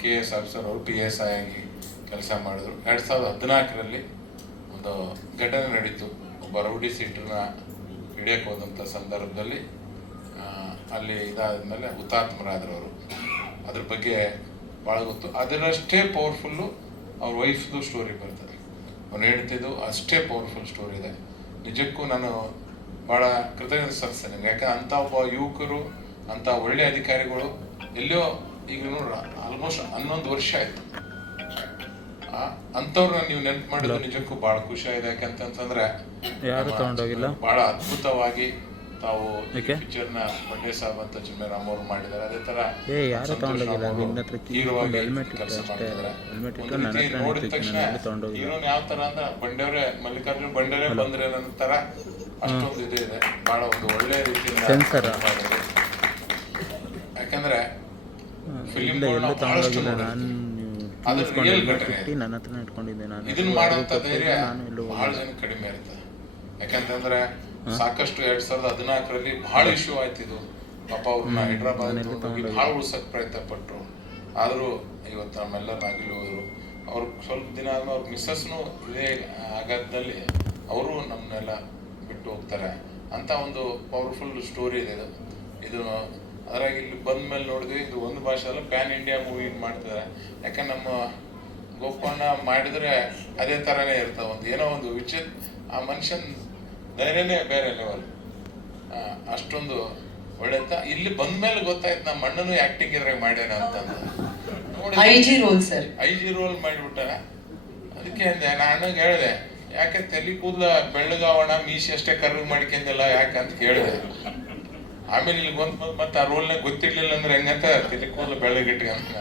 KS ಆಫೀಸರ್ ಅವರು PSI ಆಗಿ ಕೆಲಸ ಮಾಡಿದ್ರು. 2014ರಲ್ಲಿ ಒಂದು ಘಟನೆ ನಡೀತು. ಒಬ್ಬ ರೌಡಿ ಸೀಟರ್ನ ಹಿಡಿಯಕ್ಕೆ ಹೋದಂಥ ಸಂದರ್ಭದಲ್ಲಿ ಅಲ್ಲಿ ಇದಾದ್ಮೇಲೆ ಹುತಾತ್ಮರಾದ್ರು ಅವರು. ಅದ್ರ ಬಗ್ಗೆ ಭಾಳ ಗೊತ್ತು. ಅದರಷ್ಟೇ ಪವರ್ಫುಲ್ಲು ಅವ್ರ ವೈಫ್ದು ಸ್ಟೋರಿ ಬರ್ತದೆ. ಅವ್ನು ಹೇಳ್ತಿದ್ದು ಅಷ್ಟೇ ಪವರ್ಫುಲ್ ಸ್ಟೋರಿ ಇದೆ. ನಿಜಕ್ಕೂ ನಾನು ಭಾಳ ಕೃತಜ್ಞತೆ ಸಲ್ಲಿಸ್ತೇನೆ. ಯಾಕಂದ್ರೆ ಅಂಥ ಒಬ್ಬ ಯುವಕರು, ಅಂಥ ಒಳ್ಳೆ ಅಧಿಕಾರಿಗಳು ಎಲ್ಲೋ ಈಗ ನೋಡ್ರ ಆಲ್ಮೋಸ್ಟ್ 11 ವರ್ಷ ಆಯ್ತು. ಅಂಥವ್ರನ್ನ ನೀವು ನೆನಪು ಮಾಡಿದ್ರು ನಿಜಕ್ಕೂ ಭಾಳ ಖುಷಿ ಆಗಿದೆ. ಯಾಕಂತಂದ್ರೆ ಭಾಳ ಅದ್ಭುತವಾಗಿ ತಾವು ಪಿಕ್ಚರ್ನ ಬಂಡೆ ಸಾಬ್ ಅಂತ ಚಿನ್ಮಯರಾಮ್ ಅವರು ಮಾಡಿದ್ದಾರೆ. ಅದೇ ತರ ಕೆಲಸ ಮಾಡಿದ್ದಾರೆ. ನೋಡಿದ ತಕ್ಷಣ ಹೀರೋನ್ ಯಾವ ತರ ಅಂದ್ರೆ ಬಂಡೆಯವರೇ, ಮಲ್ಲಿಕಾರ್ಜುನ್ ಬಂಡೆಯವರೇ ಬಂದ್ರೆ ಅನ್ನೋ ತರ ಅಷ್ಟೊಂದು ಇದು ಇದೆ. ಬಹಳ ಒಂದು ಒಳ್ಳೆ ರೀತಿಯಿಂದ ಮಾಡಿದ್ರು. ಯಾಕಂದ್ರೆ ಫಿಲಿಂ ಬಹಳಷ್ಟು ಇದನ್ನ ಮಾಡುವಂತ ಧೈರ್ಯ ಬಹಳ ಜನ ಕಡಿಮೆ ಇರ್ತದೆ. ಯಾಕಂತಂದ್ರೆ ಸಾಕಷ್ಟು 2014ರಲ್ಲಿ ಬಹಳ ಇಶ್ಯೂ ಆಯ್ತು ಇದು. ಪಾಪ ಅವ್ರನ್ನ ಹೈದ್ರಾಬಾದ್ ಬಹಳ ಉಳ್ಸಕ್ ಪ್ರಯತ್ನ ಪಟ್ರು. ಆದ್ರೂ ಇವತ್ತು ನಮ್ಮೆಲ್ಲ ನಾಗಿಲು ಹೋದ್ರು. ಅವ್ರು ಸ್ವಲ್ಪ ದಿನ ಆದ್ಮೇಲೆ ಅವ್ರ ಮಿಸ್ಸಸ್ನು ಇದೇ ಆಘಾತದಲ್ಲಿ ಅವರು ನಮ್ಮನ್ನೆಲ್ಲ ಬಿಟ್ಟು ಹೋಗ್ತಾರೆ ಅಂತ ಒಂದು ಪವರ್ಫುಲ್ ಸ್ಟೋರಿ ಇದೆ ಇದು. ಇದು ಅದ್ರಾಗ ಇಲ್ಲಿ ಬಂದ ಮೇಲೆ ನೋಡಿದ್ವಿ, ಇದು ಒಂದು ಭಾಷೆದಲ್ಲ ಪ್ಯಾನ್ ಇಂಡಿಯಾ ಮೂವಿ ಮಾಡ್ತಿದ್ದಾರೆ. ಯಾಕಂದ್ರೆ ನಮ್ಮ ಗೋಪಣ್ಣ ಮಾಡಿದ್ರೆ ಅದೇ ಥರನೇ ಇರ್ತವೆ. ಒಂದು ಏನೋ ಒಂದು ಆ ಮನುಷ್ಯನ ಧೈರ್ಯನೇ ಬೇರೆ ಲೆವೆಲ್. ಅಷ್ಟೊಂದು ಒಳ್ಳೆತ. ಇಲ್ಲಿ ಬಂದ್ಮೇಲೆ ಗೊತ್ತಾಯ್ತು ನಮ್ಮ ಅಣ್ಣನು ಆಕ್ಟಿಂಗ್ ಇದ್ರಾಗ ಮಾಡ್ಯಾನ ಅಂತಂದು. ನೋಡಿ IG ರೋಲ್ ಮಾಡಿಬಿಟ್ಟ. ಅದಕ್ಕೆ ಅಂದೆ ನಾ ಅಣ್ಣಗೆ ಹೇಳಿದೆ, ಯಾಕೆ ತಲೆ ಕೂದಲ ಬೆಳ್ಳಗಾವಣ ಮೀಸಿ ಅಷ್ಟೇ ಕರ್ರಗ್ ಮಾಡ್ಕೊಂಡಿಲ್ಲ ಯಾಕಂತ ಕೇಳಿದೆ. ಆಮೇಲೆ ಇಲ್ಲಿ ಬಂದು ಮತ್ತೆ ಆ ರೋಲ್ನಾಗ ಗೊತ್ತಿರ್ಲಿಲ್ಲ ಅಂದ್ರೆ ಹೆಂಗಂತ ತಲೆ ಕೂದಲು ಬೆಳ್ಳಗಿಟ್ಕಂತ.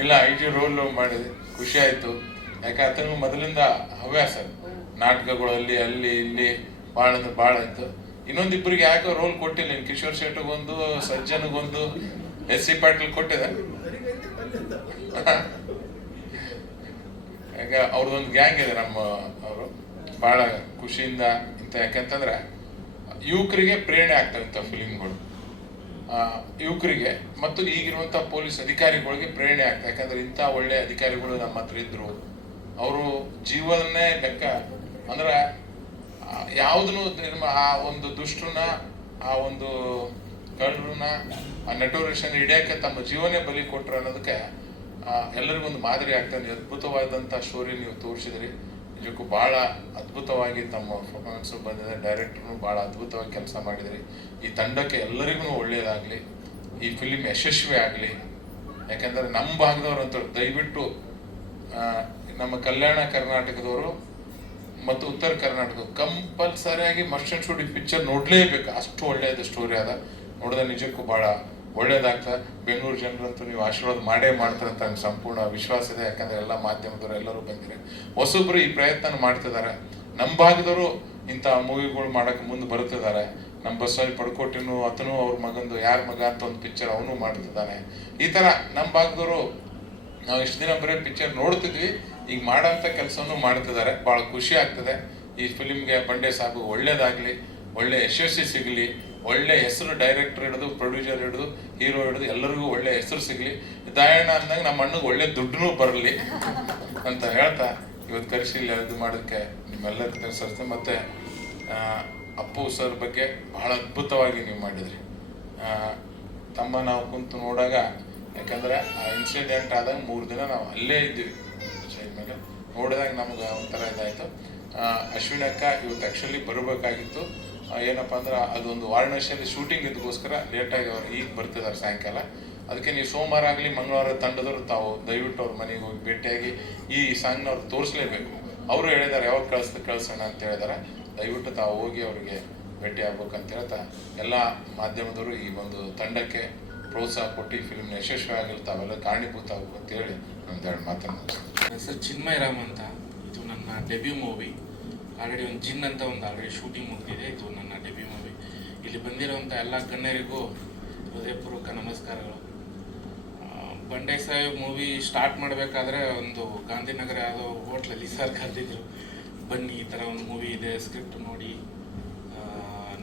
ಇಲ್ಲ IG ರೋಲ್ ಮಾಡಿದೆ, ಖುಷಿ ಆಯ್ತು. ಯಾಕೆ ಆತನಿಗೂ ಮೊದಲಿಂದ ಹವ್ಯಾಸ ನಾಟಕಗಳಲ್ಲಿ ಅಲ್ಲಿ ಇಲ್ಲಿ ಭಾಳ ಅಂದ್ರೆ ಭಾಳ ಆಯ್ತು. ಇನ್ನೊಂದಿಬ್ಬರಿಗೆ ಯಾಕೋ ರೋಲ್ ಕೊಟ್ಟಿಲ್ಲ. ಕಿಶೋರ್ ಶೆಟ್ಟಿಗೊಂದು, ಸಜ್ಜನ್ಗೊಂದು, SC ಪಾಟೀಲ್ ಕೊಟ್ಟಿದೆ. ಯಾಕ ಅವ್ರದ್ದೊಂದು ಗ್ಯಾಂಗ್ ಇದೆ ನಮ್ಮ ಅವರು. ಭಾಳ ಖುಷಿಯಿಂದ ಇಂಥ, ಯಾಕಂತಂದ್ರೆ ಯುವಕರಿಗೆ ಪ್ರೇರಣೆ ಆಗ್ತವೆ ಇಂಥ ಫಿಲಿಮ್ಗಳು. ಯುವಕರಿಗೆ ಮತ್ತು ಈಗಿರುವಂಥ ಪೊಲೀಸ್ ಅಧಿಕಾರಿಗಳಿಗೆ ಪ್ರೇರಣೆ ಆಗ್ತದೆ. ಯಾಕಂದ್ರೆ ಇಂಥ ಒಳ್ಳೆ ಅಧಿಕಾರಿಗಳು ನಮ್ಮ ಹತ್ರ ಇದ್ರು. ಅವರು ಜೀವನನೇ ಲೆಕ್ಕ ಅಂದ್ರೆ ಯಾವುದನ್ನು ಆ ಒಂದು ದುಷ್ಟರನ್ನ, ಆ ಒಂದು ಕಳ್ಳರನ್ನ, ಆ ನಟೋರಿಷನ್ ಹಿಡಿಯೋಕೆ ತಮ್ಮ ಜೀವನೇ ಬಲಿ ಕೊಟ್ಟರು ಅನ್ನೋದಕ್ಕೆ ಎಲ್ಲರಿಗೊಂದು ಮಾದರಿ ಆಗ್ತದೆ. ಅದ್ಭುತವಾದಂಥ ಸ್ಟೋರಿ ನೀವು ತೋರಿಸಿದ್ರಿ. ನಿಜಕ್ಕೂ ಭಾಳ ಅದ್ಭುತವಾಗಿ ತಮ್ಮ ಪರ್ಫಾರ್ಮೆನ್ಸು ಬಂದಿದೆ. ಡೈರೆಕ್ಟ್ರು ಭಾಳ ಅದ್ಭುತವಾಗಿ ಕೆಲಸ ಮಾಡಿದ್ರಿ. ಈ ತಂಡಕ್ಕೆ ಎಲ್ಲರಿಗೂ ಒಳ್ಳೆಯದಾಗಲಿ, ಈ ಫಿಲಿಮ್ ಯಶಸ್ವಿ ಆಗಲಿ. ಯಾಕಂದರೆ ನಮ್ಮ ಭಾಗದವ್ರು ಅಂತ ದಯವಿಟ್ಟು ನಮ್ಮ ಕಲ್ಯಾಣ ಕರ್ನಾಟಕದವರು ಮತ್ತು ಉತ್ತರ ಕರ್ನಾಟಕ ಕಂಪಲ್ಸರಿಯಾಗಿ ಮರ್ಷನ್ ಶೂಟ್ ಈ ಪಿಕ್ಚರ್ ನೋಡಲೇಬೇಕು. ಅಷ್ಟು ಒಳ್ಳೆಯದು ಸ್ಟೋರಿ ಅದ. ನೋಡಿದ್ರೆ ನಿಜಕ್ಕೂ ಭಾಳ ಒಳ್ಳೇದಾಗ್ತದೆ. ಬೆಂಗಳೂರು ಜನರಂತೂ ನೀವು ಆಶೀರ್ವಾದ ಮಾಡೇ ಮಾಡ್ತಾರೆ ಅಂತ ನಂಗೆ ಸಂಪೂರ್ಣ ವಿಶ್ವಾಸ ಇದೆ. ಯಾಕಂದರೆ ಎಲ್ಲ ಮಾಧ್ಯಮದವರು ಎಲ್ಲರೂ ಬಂದಿರಿ. ಹೊಸೊಬ್ಬರು ಈ ಪ್ರಯತ್ನ ಮಾಡ್ತಿದ್ದಾರೆ. ನಮ್ಮ ಭಾಗದವರು ಇಂಥ ಮೂವಿಗಳು ಮಾಡೋಕ್ಕೆ ಮುಂದೆ ಬರ್ತಿದ್ದಾರೆ. ನಮ್ಮ ಬಸ್ಸಲ್ಲಿ ಪಡ್ಕೋಟಿನೂ ಆತನು ಅವ್ರ ಮಗಂದು ಯಾರ ಮಗ ಅಂತ ಒಂದು ಪಿಕ್ಚರ್ ಅವನು ಮಾಡ್ತಿದ್ದಾನೆ. ಈ ಥರ ನಮ್ಮ ಭಾಗದವರು ನಾವು ಇಷ್ಟು ದಿನ ಬರೀ ಪಿಕ್ಚರ್ ನೋಡ್ತಿದ್ವಿ, ಈಗ ಮಾಡೋಂಥ ಕೆಲಸನೂ ಮಾಡ್ತಿದ್ದಾರೆ. ಭಾಳ ಖುಷಿ ಆಗ್ತದೆ. ಈ ಫಿಲಿಮ್ಗೆ ಬಂಡೆ ಸಾಬು ಒಳ್ಳೇದಾಗಲಿ, ಒಳ್ಳೆ ಯಶಸ್ವಿ ಸಿಗಲಿ, ಒಳ್ಳೆ ಹೆಸರು ಡೈರೆಕ್ಟರ್ ಹಿಡಿದು ಪ್ರೊಡ್ಯೂಸರ್ ಹಿಡಿದು ಹೀರೋ ಹಿಡಿದು ಎಲ್ಲರಿಗೂ ಒಳ್ಳೆ ಹೆಸರು ಸಿಗಲಿ. ದಾಯಣ್ಣ ಅಂದಾಗ ನಮ್ಮ ಅಣ್ಣಗೆ ಒಳ್ಳೆ ದುಡ್ಡೂ ಬರಲಿ ಅಂತ ಹೇಳ್ತಾ ಇವತ್ತು ಕರೆಸಿ ಇದು ಮಾಡೋದಕ್ಕೆ ನಿಮ್ಮೆಲ್ಲರಿಗೂ ತಿಳಿಸ್ತೇನೆ. ಮತ್ತು ಅಪ್ಪು ಸರ್ ಬಗ್ಗೆ ಬಹಳ ಅದ್ಭುತವಾಗಿ ನೀವು ಮಾಡಿದ್ರಿ. ತಮ್ಮ ನಾವು ಕುಂತು ನೋಡಾಗ, ಯಾಕಂದರೆ ಆ ಇನ್ಸಿಡೆಂಟ್ ಆದಾಗ 3 ದಿನ ನಾವು ಅಲ್ಲೇ ಇದ್ದೀವಿ ಸ್ಟೇಜ್ ಮೇಲೆ. ನೋಡಿದಾಗ ನಮ್ಗೆ ಒಂಥರ ಇದಾಯಿತು. ಅಶ್ವಿನ್ ಅಕ್ಕ ಇವತ್ತು ಆ್ಯಕ್ಚುಲಿ ಬರಬೇಕಾಗಿತ್ತು. ಏನಪ್ಪ ಅಂದ್ರೆ ಅದೊಂದು ವಾರಣಾಸಿಯಲ್ಲಿ ಶೂಟಿಂಗ್ ಇದ್ದಕ್ಕೋಸ್ಕರ ಲೇಟಾಗಿ ಅವ್ರು ಈಗ ಬರ್ತಿದ್ದಾರೆ ಸಾಯಂಕಾಲ. ಅದಕ್ಕೆ ನೀವು ಸೋಮವಾರ ಆಗಲಿ ಮಂಗಳವಾರ ತಂಡದವರು ತಾವು ದಯವಿಟ್ಟು ಅವ್ರ ಮನೆಗೆ ಹೋಗಿ ಭೇಟಿಯಾಗಿ ಈ ಸಾಂಗ್ನ ಅವ್ರು ತೋರಿಸ್ಲೇಬೇಕು. ಅವರು ಹೇಳಿದ್ದಾರೆ ಯಾವಾಗ ಕಳಿಸೋಣ ಅಂತ ಹೇಳಿದಾರೆ. ದಯವಿಟ್ಟು ತಾವು ಹೋಗಿ ಅವರಿಗೆ ಭೇಟಿ ಆಗ್ಬೇಕಂತ ಹೇಳ್ತಾ ಎಲ್ಲ ಮಾಧ್ಯಮದವರು ಈ ಒಂದು ತಂಡಕ್ಕೆ ಪ್ರೋತ್ಸಾಹ ಕೊಟ್ಟು ಈ ಫಿಲ್ಮ್ನ ಯಶಸ್ವಿ ಆಗಲಿ ತಾವೆಲ್ಲ ಕಾರಣೀಭೂತ ಆಗಬೇಕು ಅಂತೇಳಿ ಒಂದೆರಡು ಮಾತನ್ನು. ನನ್ನ ಹೆಸರು ಚಿನ್ಮಯರಾಮ್ ಅಂತ. ಇದು ನನ್ನ ಡೆಬ್ಯೂ ಮೂವಿ. ಆಲ್ರೆಡಿ ಒಂದು ಜಿನ್ ಅಂತ ಒಂದು ಆಲ್ರೆಡಿ ಶೂಟಿಂಗ್ ಮುಗಿದಿದೆ. ಇದು ನನ್ನ ಡೆಬ್ಯೂ ಮೂವಿ. ಇಲ್ಲಿ ಬಂದಿರೋವಂಥ ಎಲ್ಲ ಗಣ್ಯರಿಗೂ ಹೃದಯಪೂರ್ವಕ ನಮಸ್ಕಾರಗಳು. ಬಂಡೆ ಸಾಹೇಬ್ ಮೂವಿ ಸ್ಟಾರ್ಟ್ ಮಾಡಬೇಕಾದ್ರೆ ಒಂದು ಗಾಂಧಿನಗರ ಯಾವುದೋ ಹೋಟ್ಲಲ್ಲಿ ಸರ್ ಕರೆದಿದ್ರು, ಬನ್ನಿ ಈ ಥರ ಒಂದು ಮೂವಿ ಇದೆ, ಸ್ಕ್ರಿಪ್ಟ್ ನೋಡಿ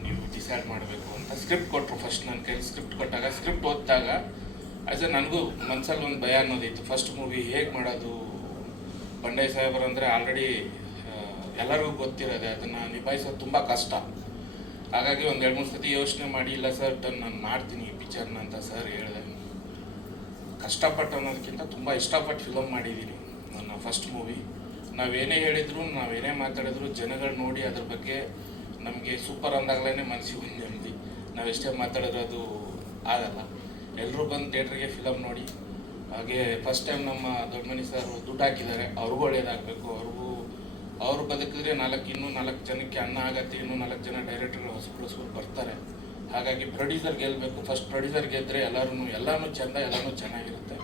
ನೀವು ಡಿಸೈಡ್ ಮಾಡಬೇಕು ಅಂತ ಸ್ಕ್ರಿಪ್ಟ್ ಕೊಟ್ಟರು. ಫಸ್ಟ್ ನನ್ನ ಕೈಲಿ ಸ್ಕ್ರಿಪ್ಟ್ ಕೊಟ್ಟಾಗ, ಸ್ಕ್ರಿಪ್ಟ್ ಓದಿದಾಗ ನನಗೂ ಮನಸ್ಸಲ್ಲಿ ಒಂದು ಭಯ ಅನ್ನೋದಿತ್ತು. ಫಸ್ಟ್ ಮೂವಿ ಹೇಗೆ ಮಾಡೋದು, ಬಂಡೆ ಸಾಹೇಬರು ಅಂದರೆ ಆಲ್ರೆಡಿ ಎಲ್ಲರಿಗೂ ಗೊತ್ತಿರೋದೆ, ಅದನ್ನು ನಿಭಾಯಿಸೋದು ತುಂಬ ಕಷ್ಟ. ಹಾಗಾಗಿ ಒಂದು 2-3 ಸತಿ ಯೋಚನೆ ಮಾಡಿ, ಇಲ್ಲ ಸರ್ ನಾನು ಮಾಡ್ತೀನಿ ಈ ಪಿಕ್ಚರ್ನ ಅಂತ ಸರ್ ಹೇಳಿದೆ. ಕಷ್ಟಪಟ್ಟು ಅನ್ನೋದಕ್ಕಿಂತ ತುಂಬ ಇಷ್ಟಪಟ್ಟು ಫಿಲಮ್ ಮಾಡಿದ್ದೀನಿ ನನ್ನ ಫಸ್ಟ್ ಮೂವಿ. ನಾವೇನೇ ಹೇಳಿದ್ರು, ನಾವೇನೇ ಮಾತಾಡಿದ್ರು ಜನಗಳು ನೋಡಿ ಅದ್ರ ಬಗ್ಗೆ ನಮಗೆ ಸೂಪರ್ ಅಂದಾಗಲೇ ಮನಸ್ಸಿಗೆ ಒಂದು ನೆಮ್ಮದಿ. ನಾವೆಷ್ಟೇ ಮಾತಾಡಿದ್ರು ಅದು ಆಗಲ್ಲ. ಎಲ್ಲರೂ ಬಂದು ಥಿಯೇಟ್ರಿಗೆ ಫಿಲಮ್ ನೋಡಿ. ಹಾಗೆ ಫಸ್ಟ್ ಟೈಮ್ ನಮ್ಮ ದೊಡ್ಡಮನಿ ಸರ್ ದುಡ್ಡು ಹಾಕಿದ್ದಾರೆ, ಅವ್ರಿಗೂ ಒಳ್ಳೇದಾಗಬೇಕು. ಅವರು ಬದುಕಿದ್ರೆ ಇನ್ನೂ 4 ಜನಕ್ಕೆ ಅನ್ನ ಆಗತ್ತೆ, ಇನ್ನೂ 4 ಜನ ಡೈರೆಕ್ಟರ್ ಹೊಸಬ್ರು ಬರ್ತಾರೆ. ಹಾಗಾಗಿ ಪ್ರೊಡ್ಯೂಸರ್ ಗೆಲ್ಲಬೇಕು. ಫಸ್ಟ್ ಪ್ರೊಡ್ಯೂಸರ್ ಗೆದ್ದರೆ ಎಲ್ಲನೂ ಚೆಂದ, ಎಲ್ಲನೂ ಚೆನ್ನಾಗಿರುತ್ತೆ.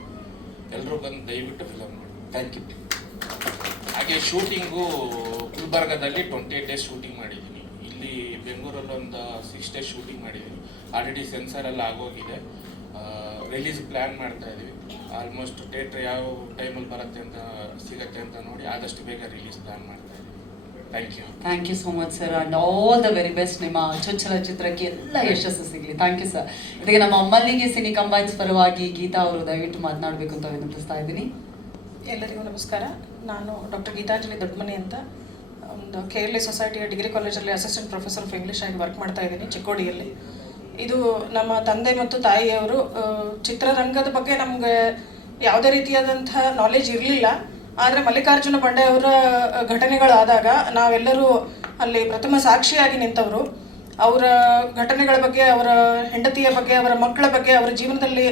ಎಲ್ಲರೂ ಬಂದು ದಯವಿಟ್ಟು ಫಿಲಮ್ ನೋಡಿ. Thank you. ಹಾಗೆ ಶೂಟಿಂಗು ಗುಲ್ಬರ್ಗದಲ್ಲಿ 28 ಡೇಸ್ ಶೂಟಿಂಗ್ ಮಾಡಿದ್ದೀನಿ. ಇಲ್ಲಿ ಬೆಂಗಳೂರಲ್ಲಿ ಒಂದು 6 ಡೇಸ್ ಶೂಟಿಂಗ್ ಮಾಡಿದ್ದೀನಿ. ಆಲ್ರೆಡಿ ಸೆನ್ಸರ್ ಎಲ್ಲ ಆಗೋಗಿದೆ. ರಿಲೀಸ್ ಪ್ಲ್ಯಾನ್ ಮಾಡ್ತಾ ಇದ್ದೀವಿ. ಆಲ್ಮೋಸ್ಟ್ ಥಿಯೇಟ್ರ್ ಯಾವ ಟೈಮಲ್ಲಿ ಸಿಗತ್ತೆ ಅಂತ ನೋಡಿ ಆದಷ್ಟು ಬೇಗ ರಿಲೀಸ್ ಪ್ಲ್ಯಾನ್ ಮಾಡ್ತಾ ಇದ್ದೀವಿ. Thank you. Thank you so much sir, and all the very best. ನಿಮ್ಮ ಚೊಚ್ಚಲ ಚಿತ್ರಕ್ಕೆ ಎಲ್ಲ ಯಶಸ್ಸು ಸಿಗಲಿ. Thank you sir. ಇದಕ್ಕೆ ನಮ್ಮ ಮಲ್ಲಿಗೆ ಸಿನಿ ಕಂಬೈನ್ಸ್ ಪರವಾಗಿ ಗೀತಾ ಅವರು ದಯವಿಟ್ಟು ಮಾತನಾಡಬೇಕು ಅಂತ ವಿನಂತಿಸ್ತಾ ಇದ್ದೀನಿ. ಎಲ್ಲರಿಗೂ ನಮಸ್ಕಾರ. ನಾನು ಡಾಕ್ಟರ್ ಗೀತಾಂಜಲಿ ದೊಡ್ಡಮನಿ ಅಂತ ಒಂದು KLE ಸೊಸೈಟಿಯ ಡಿಗ್ರಿ ಕಾಲೇಜಲ್ಲಿ ಅಸಿಸ್ಟೆಂಟ್ ಪ್ರೊಫೆಸರ್ ಆಫ್ ಇಂಗ್ಲೀಷ್ ಆಗಿ ವರ್ಕ್ ಮಾಡ್ತಾ ಇದ್ದೀನಿ ಚಿಕ್ಕೋಡಿಯಲ್ಲಿ. ಇದು ನಮ್ಮ ತಂದೆ ಮತ್ತು ತಾಯಿಯವರು ಚಿತ್ರರಂಗದ ಬಗ್ಗೆ ನಮಗೆ ಯಾವುದೇ ರೀತಿಯಾದಂಥ ನಾಲೆಜ್ ಇರಲಿಲ್ಲ. ಆದರೆ ಮಲ್ಲಿಕಾರ್ಜುನ ಬಂಡೆ ಅವರ ಘಟನೆಗಳಾದಾಗ ನಾವೆಲ್ಲರೂ ಅಲ್ಲಿ ಪ್ರಥಮ ಸಾಕ್ಷಿಯಾಗಿ ನಿಂತವರು. ಅವರ ಘಟನೆಗಳ ಬಗ್ಗೆ, ಅವರ ಹೆಂಡತಿಯ ಬಗ್ಗೆ, ಅವರ ಮಕ್ಕಳ ಬಗ್ಗೆ, ಅವರ ಜೀವನದಲ್ಲಿ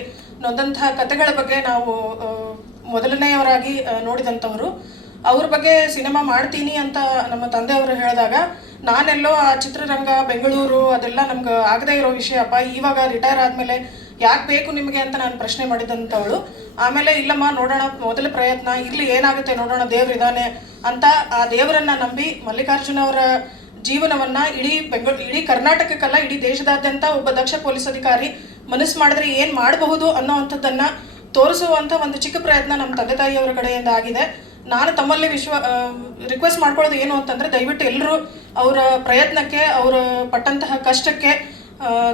ನೊಂದಂತಹ ಕಥೆಗಳ ಬಗ್ಗೆ ನಾವು ಮೊದಲನೆಯವರಾಗಿ ನೋಡಿದಂಥವರು. ಅವ್ರ ಬಗ್ಗೆ ಸಿನಿಮಾ ಮಾಡ್ತೀನಿ ಅಂತ ನಮ್ಮ ತಂದೆಯವರು ಹೇಳಿದಾಗ ನಾನೆಲ್ಲೋ ಆ ಚಿತ್ರರಂಗ ಬೆಂಗಳೂರು ಅದೆಲ್ಲ ನಮ್ಗೆ ಆಗದೇ ಇರೋ ವಿಷಯಪ್ಪ, ಇವಾಗ ರಿಟೈರ್ ಆದಮೇಲೆ ಯಾಕೆ ಬೇಕು ನಿಮಗೆ ಅಂತ ನಾನು ಪ್ರಶ್ನೆ ಮಾಡಿದಂಥವಳು. ಆಮೇಲೆ ಇಲ್ಲಮ್ಮ ನೋಡೋಣ, ಮೊದಲ ಪ್ರಯತ್ನ ಇರಲಿ, ಏನಾಗುತ್ತೆ ನೋಡೋಣ, ದೇವರಿದ್ದಾನೆ ಅಂತ ಆ ದೇವರನ್ನು ನಂಬಿ ಮಲ್ಲಿಕಾರ್ಜುನ ಅವರ ಜೀವನವನ್ನು ಇಡೀ ಕರ್ನಾಟಕಕ್ಕಲ್ಲ, ಇಡೀ ದೇಶದಾದ್ಯಂತ ಒಬ್ಬ ದಕ್ಷ ಪೊಲೀಸ್ ಅಧಿಕಾರಿ ಮನಸ್ಸು ಮಾಡಿದ್ರೆ ಏನು ಮಾಡಬಹುದು ಅನ್ನೋವಂಥದ್ದನ್ನು ತೋರಿಸುವಂಥ ಒಂದು ಚಿಕ್ಕ ಪ್ರಯತ್ನ ನಮ್ಮ ತಂದೆ ತಾಯಿಯವರ ಕಡೆಯಿಂದ ಆಗಿದೆ. ನಾನು ತಮ್ಮಲ್ಲಿ ರಿಕ್ವೆಸ್ಟ್ ಮಾಡ್ಕೊಳ್ಳೋದು ಏನು ಅಂತಂದರೆ, ದಯವಿಟ್ಟು ಎಲ್ಲರೂ ಅವರ ಪ್ರಯತ್ನಕ್ಕೆ, ಅವರು ಪಟ್ಟಂತಹ ಕಷ್ಟಕ್ಕೆ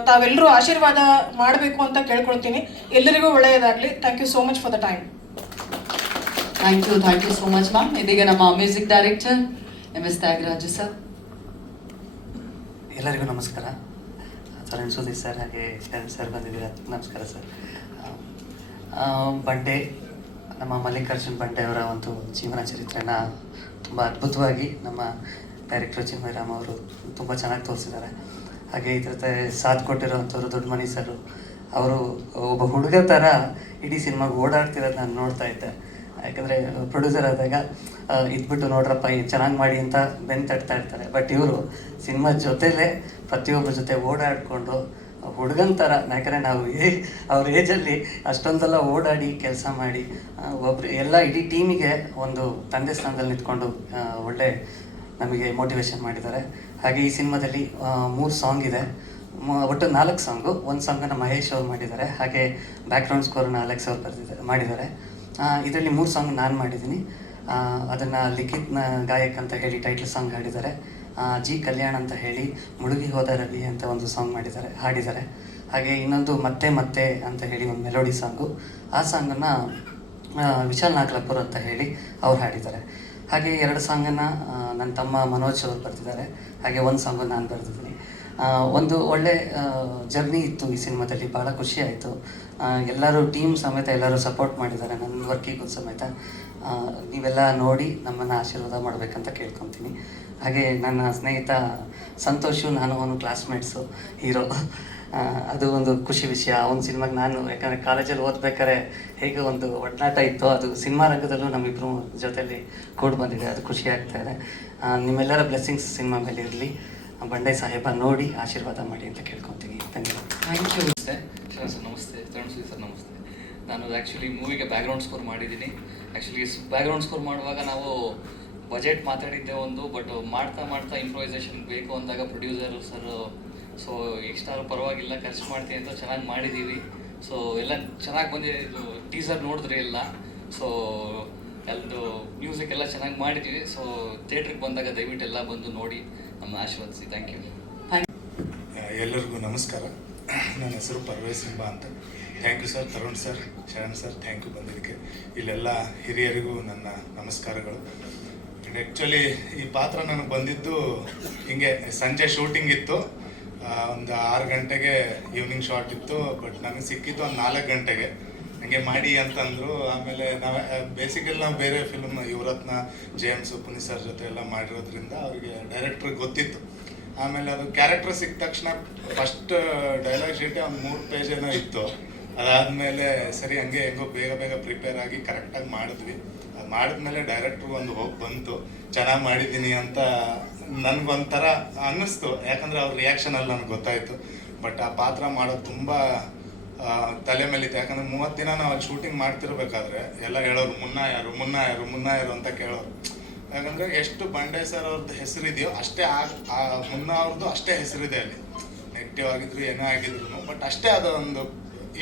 ತಾವೆಲ್ಲರೂ ಆಶೀರ್ವಾದ ಮಾಡಬೇಕು ಅಂತ ಕೇಳ್ಕೊಳ್ತೀನಿ. ಎಲ್ಲರಿಗೂ ಒಳ್ಳೆಯದಾಗಲಿ. Thank you so much for the time. Thank you so much ma'am. ಇದೀಗ ನಮ್ಮ music director MS Thyagaraju sir. ಎಲ್ಲರಿಗೂ ನಮಸ್ಕಾರ. ಚರಣ್ ಸುದೀಶ್ ಸರ್ ಹಾಗೆ ಶರಣ್ ಸರ್ ಬಂದಿದ್ದೀರಾ, ನಮಸ್ಕಾರ ಸರ್. ಬಂಡೆ, ನಮ್ಮ ಮಲ್ಲಿಕಾರ್ಜುನ್ ಬಂಡೆ ಅವರ ಒಂದು ಜೀವನ ಚರಿತ್ರೆನ ತುಂಬ ಅದ್ಭುತವಾಗಿ ನಮ್ಮ ಡೈರೆಕ್ಟರ್ ಚಿನ್ಮಯರಾಮ್ ಅವರು ತುಂಬ ಚೆನ್ನಾಗಿ ತೋರಿಸಿದ್ದಾರೆ. ಹಾಗೆ ಇದ್ರ ಸಾಥ್ ಕೊಟ್ಟಿರೋವಂಥವ್ರು ದೊಡ್ಡಮನಿ ಸರ್, ಅವರು ಒಬ್ಬ ಹುಡುಗ ಥರ ಇಡೀ ಸಿನಿಮಾಗೆ ಓಡಾಡ್ತಿರೋದು ನಾನು ನೋಡ್ತಾ ಇದ್ದೆ. ಯಾಕಂದರೆ ಪ್ರೊಡ್ಯೂಸರ್ ಆದಾಗ ಇದ್ಬಿಟ್ಟು ನೋಡ್ರಪ್ಪ ಚೆನ್ನಾಗಿ ಮಾಡಿ ಅಂತ ಬೆನ್ನು ತಟ್ತಾ ಇರ್ತಾರೆ. ಬಟ್ ಇವರು ಸಿನಿಮಾ ಜೊತೆಲೇ ಪ್ರತಿಯೊಬ್ಬರ ಜೊತೆ ಓಡಾಡಿಕೊಂಡು ಹುಡುಗನ ಥರ, ಯಾಕಂದರೆ ನಾವು ಅವ್ರ ಏಜಲ್ಲಿ ಅಷ್ಟೊಂದೆಲ್ಲ ಓಡಾಡಿ ಕೆಲಸ ಮಾಡಿ ಒಬ್ಬರು ಎಲ್ಲ ಇಡೀ ಟೀಮಿಗೆ ಒಂದು ತಂದೆ ಸ್ಥಾನದಲ್ಲಿ ನಿಂತ್ಕೊಂಡು ಒಳ್ಳೆ ನಮಗೆ ಮೋಟಿವೇಶನ್ ಮಾಡಿದ್ದಾರೆ. ಹಾಗೆ ಈ ಸಿನಿಮಾದಲ್ಲಿ 3 ಸಾಂಗ್ ಇದೆ, ಒಟ್ಟು 4 ಸಾಂಗು. 1 ಸಾಂಗನ್ನು ಮಹೇಶ್ ಅವ್ರು ಮಾಡಿದ್ದಾರೆ, ಹಾಗೆ ಬ್ಯಾಕ್ಗ್ರೌಂಡ್ ಸ್ಕೋರನ್ನು ಅಲೆಕ್ಸ್ ಅವ್ರು ಮಾಡಿದ್ದಾರೆ. ಇದರಲ್ಲಿ 3 ಸಾಂಗ್ ನಾನು ಮಾಡಿದ್ದೀನಿ. ಅದನ್ನು ಲಿಖಿತ್ ಗಾಯಕ್ ಅಂತ ಹೇಳಿ ಟೈಟಲ್ ಸಾಂಗ್ ಹಾಡಿದ್ದಾರೆ. ಜಿ ಕಲ್ಯಾಣ್ ಅಂತ ಹೇಳಿ ಮುಳುಗಿ ಹೋದ ರವಿ ಅಂತ ಒಂದು ಸಾಂಗ್ ಹಾಡಿದ್ದಾರೆ. ಹಾಗೆ ಇನ್ನೊಂದು ಮತ್ತೆ ಮತ್ತೆ ಅಂತ ಹೇಳಿ ಒಂದು ಮೆಲೋಡಿ ಸಾಂಗು, ಆ ಸಾಂಗನ್ನು ವಿಶಾಲ್ ನಾಗಲಾಪುರ್ ಅಂತ ಹೇಳಿ ಅವ್ರು ಹಾಡಿದ್ದಾರೆ. ಹಾಗೆ 2 ಸಾಂಗನ್ನು ನನ್ನ ತಮ್ಮ ಮನೋಜ್ ಅವರು ಬರ್ತಿದ್ದಾರೆ. ಹಾಗೆ 1 ಸಾಂಗು ನಾನು ಬರೆದಿದ್ದೀನಿ. ಒಂದು ಒಳ್ಳೆ ಜರ್ನಿ ಇತ್ತು ಈ ಸಿನಿಮಾದಲ್ಲಿ, ಭಾಳ ಖುಷಿ ಆಯಿತು. ಎಲ್ಲರೂ ಟೀಮ್ ಸಮೇತ ಎಲ್ಲರೂ ಸಪೋರ್ಟ್ ಮಾಡಿದ್ದಾರೆ, ನನ್ನ ವರ್ಕಿಗೂ ಸಮೇತ. ನೀವೆಲ್ಲ ನೋಡಿ ನಮ್ಮನ್ನು ಆಶೀರ್ವಾದ ಮಾಡಬೇಕಂತ ಕೇಳ್ಕೊತೀನಿ. ಹಾಗೆ ನನ್ನ ಸ್ನೇಹಿತ ಸಂತೋಷು, ನಾನು ಅವನು ಕ್ಲಾಸ್ಮೇಟ್ಸು, ಹೀರೋ. ಅದು ಒಂದು ಖುಷಿ ವಿಷಯ. ಅವನ ಸಿನಿಮಾಗೆ ನಾನು, ಯಾಕಂದರೆ ಕಾಲೇಜಲ್ಲಿ ಓದ್ಬೇಕಾದ್ರೆ ಹೇಗೆ ಒಂದು ಒಡನಾಟ ಇತ್ತು, ಅದು ಸಿನಿಮಾ ರಂಗದಲ್ಲೂ ನಮ್ಮಿಬ್ಬರು ಜೊತೆಯಲ್ಲಿ ಕೂಡಿ ಬಂದಿದೆ. ಅದು ಖುಷಿ ಆಗ್ತಾ ಇದೆ. ನಿಮ್ಮೆಲ್ಲರ ಬ್ಲೆಸ್ಸಿಂಗ್ಸ್ ಸಿನಿಮಾ ಮೇಲೆ ಇರಲಿ. ಬಂಡೆ ಸಾಹೇಬ ನೋಡಿ ಆಶೀರ್ವಾದ ಮಾಡಿ ಅಂತ ಕೇಳ್ಕೊತೀನಿ. ಧನ್ಯವಾದ. Thank you. ಶರಣ್ ಸರ್ ನಮಸ್ತೆ. ಚರಣ್ ಸುದೀಶ್ ಸರ್ ನಮಸ್ತೆ. ನಾನು ಆ್ಯಕ್ಚುಲಿ ಮೂವಿಗೆ ಬ್ಯಾಕ್ಗ್ರೌಂಡ್ ಸ್ಕೋರ್ ಮಾಡಿದ್ದೀನಿ. ಆ್ಯಕ್ಚುಲಿ ಬ್ಯಾಕ್ಗ್ರೌಂಡ್ ಸ್ಕೋರ್ ಮಾಡುವಾಗ ನಾವು ಬಜೆಟ್ ಮಾತಾಡಿದ್ದೆ ಒಂದು, ಬಟ್ ಮಾಡ್ತಾ ಇಂಪ್ರೂವೈಸೇಷನ್ ಬೇಕು ಅಂದಾಗ ಪ್ರೊಡ್ಯೂಸರ್ ಸರ್ ಸೊ ಇಷ್ಟಾದ್ರೂ ಪರವಾಗಿಲ್ಲ, ಖರ್ಚು ಮಾಡ್ತೀವಿ ಅಂತ ಚೆನ್ನಾಗಿ ಮಾಡಿದ್ದೀವಿ. ಸೊ ಎಲ್ಲ ಚೆನ್ನಾಗಿ ಬಂದಿದೆ. ಇದು ಟೀಸರ್ ನೋಡಿದ್ರೆ ಎಲ್ಲ, ಸೊ ಎಲ್ಲದು ಮ್ಯೂಸಿಕ್ ಎಲ್ಲ ಚೆನ್ನಾಗಿ ಮಾಡಿದ್ದೀವಿ. ಸೊ ಥಿಯೇಟ್ರಿಗೆ ಬಂದಾಗ ದಯವಿಟ್ಟು ಎಲ್ಲ ಬಂದು ನೋಡಿ ನಮ್ಮ ಆಶೀರ್ವದಿಸಿ. Thank you. ಎಲ್ಲರಿಗೂ ನಮಸ್ಕಾರ. ನನ್ನ ಹೆಸರು ಪರ್ವೇಶ್ ಸಿಂಬಾ ಅಂತ. Thank you sir, Tarun sir, Sharan sir, thank you ಬಂದಿದ್ದಕ್ಕೆ. ಇಲ್ಲೆಲ್ಲ ಹಿರಿಯರಿಗೂ ನನ್ನ ನಮಸ್ಕಾರಗಳು. ಆ್ಯಕ್ಚುಲಿ ಈ ಪಾತ್ರ ನನಗೆ ಬಂದಿದ್ದು ಹಿಂಗೆ ಸಂಜೆ ಶೂಟಿಂಗ್ ಇತ್ತು, ಒಂದು 6 ಗಂಟೆಗೆ ಈವ್ನಿಂಗ್ ಶಾಟ್ ಇತ್ತು. ಬಟ್ ನನಗೆ ಸಿಕ್ಕಿದ್ದು ಒಂದು 4 ಗಂಟೆಗೆ. ಹಂಗೆ ಮಾಡಿ ಅಂತಂದರು. ಆಮೇಲೆ ನಾವು ಬೇಸಿಕಲಿ ನಾವು ಬೇರೆ film Yuvarathna, James, Puneeth sir ಜೊತೆ ಎಲ್ಲ ಮಾಡಿರೋದ್ರಿಂದ ಅವರಿಗೆ ಡೈರೆಕ್ಟ್ರಿಗೆ ಗೊತ್ತಿತ್ತು. ಆಮೇಲೆ ಅದು ಕ್ಯಾರೆಕ್ಟರ್ ಸಿಕ್ಕ ತಕ್ಷಣ ಫಸ್ಟ್ ಡೈಲಾಗ್ ಶೀಟೇ ಒಂದು 3 ಪೇಜ್ ಏನೋ ಇತ್ತು. ಅದಾದಮೇಲೆ ಸರಿ ಹಂಗೆ ಹೆಂಗೋ ಬೇಗ ಪ್ರಿಪೇರ್ ಆಗಿ ಕರೆಕ್ಟಾಗಿ ಮಾಡಿದ್ವಿ. ಅದು ಮಾಡಿದ್ಮೇಲೆ ಡೈರೆಕ್ಟ್ರಿಗೆ ಒಂದು ಹೋಗಿ ಬಂತು, ಚೆನ್ನಾಗಿ ಮಾಡಿದ್ದೀನಿ ಅಂತ ನನಗೊಂಥರ ಅನ್ನಿಸ್ತು. ಯಾಕಂದರೆ ಅವ್ರ ರಿಯಾಕ್ಷನಲ್ಲಿ ನನಗೆ ಗೊತ್ತಾಯಿತು. ಬಟ್ ಆ ಪಾತ್ರ ಮಾಡೋದು ತುಂಬ ತಲೆ ಮೇಲಿತ್ತು. ಯಾಕಂದರೆ 30 ದಿನ ನಾವು ಅಲ್ಲಿ ಶೂಟಿಂಗ್ ಮಾಡ್ತಿರ್ಬೇಕಾದ್ರೆ ಎಲ್ಲ ಹೇಳೋರು ಮುನ್ನ ಯಾರು ಅಂತ ಕೇಳೋರು. ಯಾಕಂದರೆ ಎಷ್ಟು ಬಂಡೆ ಸರ್ ಅವ್ರದ್ದು ಹೆಸರಿದೆಯೋ ಅಷ್ಟೇ ಆ ಮುನ್ನ ಅವ್ರದ್ದು ಅಷ್ಟೇ ಹೆಸರಿದೆ ಅಲ್ಲಿ. ನೆಗೆಟಿವ್ ಆಗಿದ್ರು ಏನೇ ಆಗಿದ್ರು ಬಟ್ ಅಷ್ಟೇ ಅದೊಂದು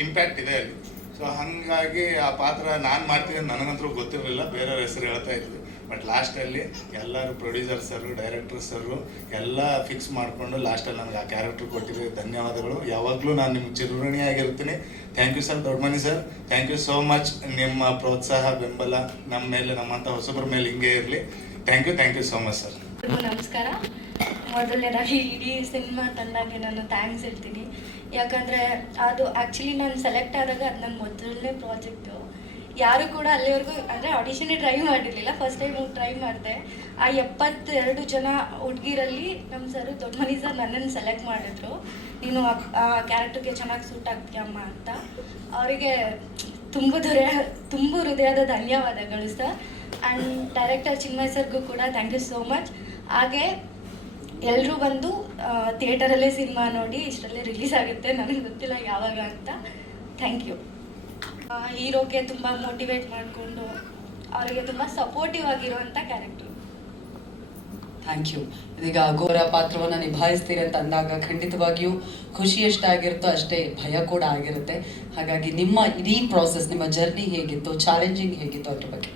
ಇಂಪ್ಯಾಕ್ಟ್ ಇದೆ ಅಲ್ಲಿ. ಸೊ ಹಾಗಾಗಿ ಆ ಪಾತ್ರ ನಾನು ಮಾಡ್ತೀನಿ ಅಂತ ನನಗಂತೂ ಗೊತ್ತಿರಲಿಲ್ಲ, ಬೇರೆಯವ್ರ ಹೆಸರು ಹೇಳ್ತಾ ಇದ್ವಿ. ಬಟ್ ಲಾಸ್ಟಲ್ಲಿ ಎಲ್ಲರೂ ಪ್ರೊಡ್ಯೂಸರ್ ಸರು, ಡೈರೆಕ್ಟರ್ ಸರು ಎಲ್ಲ ಫಿಕ್ಸ್ ಮಾಡಿಕೊಂಡು ಲಾಸ್ಟಲ್ಲಿ ನನಗೆ ಆ ಕ್ಯಾರೆಕ್ಟರ್ ಕೊಟ್ಟಿದ್ದೀವಿ. ಧನ್ಯವಾದಗಳು. ಯಾವಾಗಲೂ ನಾನು ನಿಮ್ಗೆ ಚಿರಋಣಿಯಾಗಿರ್ತೀನಿ. Thank you sir, Doddamani sir, thank you so much. ನಿಮ್ಮ ಪ್ರೋತ್ಸಾಹ, ಬೆಂಬಲ ನಮ್ಮ ಮೇಲೆ, ನಮ್ಮಂಥ ಹೊಸಬ್ರ ಮೇಲೆ ಹಿಂಗೆ ಇರಲಿ. Thank you so much sir. ನಮಸ್ಕಾರ. ಮೊದಲನೇದಾಗಿ ಇಡೀ ಸಿನಿಮಾ ತಂದಾಗೆ ನಾನು ಥ್ಯಾಂಕ್ಸ್ ಹೇಳ್ತೀನಿ. ಯಾಕಂದರೆ ಅದು ಆ್ಯಕ್ಚುಲಿ ನಾನು ಸೆಲೆಕ್ಟ್ ಆದಾಗ ಅದು ನನ್ನ ಮೊದಲನೇ ಪ್ರಾಜೆಕ್ಟು. ಯಾರು ಕೂಡ ಅಲ್ಲಿವರೆಗೂ ಅಂದರೆ ಆಡಿಷನ್ನೇ ಟ್ರೈ ಮಾಡಿರಲಿಲ್ಲ, ಫಸ್ಟ್ ಟೈಮ್ ಟ್ರೈ ಮಾಡಿದೆ. ಆ 72 ಜನ ಹುಡುಗಿರಲ್ಲಿ ನಮ್ಮ ಸರು, ದೊಡ್ಡಮನಿ ಸರ್ ನನ್ನನ್ನು ಸೆಲೆಕ್ಟ್ ಮಾಡಿದ್ರು. ನೀನು ಆ ಕ್ಯಾರೆಕ್ಟರ್ಗೆ ಚೆನ್ನಾಗಿ ಸೂಟ್ ಆಗ್ತೀಯಮ್ಮ ಅಂತ. ಅವರಿಗೆ ತುಂಬ ಹೃದಯದ ಧನ್ಯವಾದಗಳು ಸರ್. ಆ್ಯಂಡ್ ಡೈರೆಕ್ಟರ್ ಚಿನ್ಮಯ್ ಸರ್ಗೂ ಕೂಡ ಥ್ಯಾಂಕ್ ಯು ಸೋ ಮಚ್. ಹಾಗೆ ಎಲ್ಲರೂ ಬಂದು ಥಿಯೇಟರಲ್ಲೇ ಸಿನಿಮಾ ನೋಡಿ, ಇಷ್ಟರಲ್ಲೇ ರಿಲೀಸ್ ಆಗುತ್ತೆ, ನನಗೆ ಗೊತ್ತಿಲ್ಲ ಯಾವಾಗ ಅಂತ. Thank you. ಹೀರೋಗೆ ತುಂಬ ಮೋಟಿವೇಟ್ ಮಾಡಿಕೊಂಡು ಅವರಿಗೆ ತುಂಬ ಸಪೋರ್ಟಿವ್ ಆಗಿರುವಂಥ ಕ್ಯಾರೆಕ್ಟರ್. Thank you. ಇದೀಗ ಘೋರ ಪಾತ್ರವನ್ನು ನಿಭಾಯಿಸ್ತೀರಿ ಅಂತ ಅಂದಾಗ ಖಂಡಿತವಾಗಿಯೂ ಖುಷಿ ಎಷ್ಟಾಗಿರುತ್ತೋ ಅಷ್ಟೇ ಭಯ ಕೂಡ ಆಗಿರುತ್ತೆ. ಹಾಗಾಗಿ ನಿಮ್ಮ ಇಡೀ ಪ್ರಾಸೆಸ್, ನಿಮ್ಮ ಜರ್ನಿ ಹೇಗಿತ್ತು, ಚಾಲೆಂಜಿಂಗ್ ಹೇಗಿತ್ತು ಅದ್ರ ಬಗ್ಗೆ?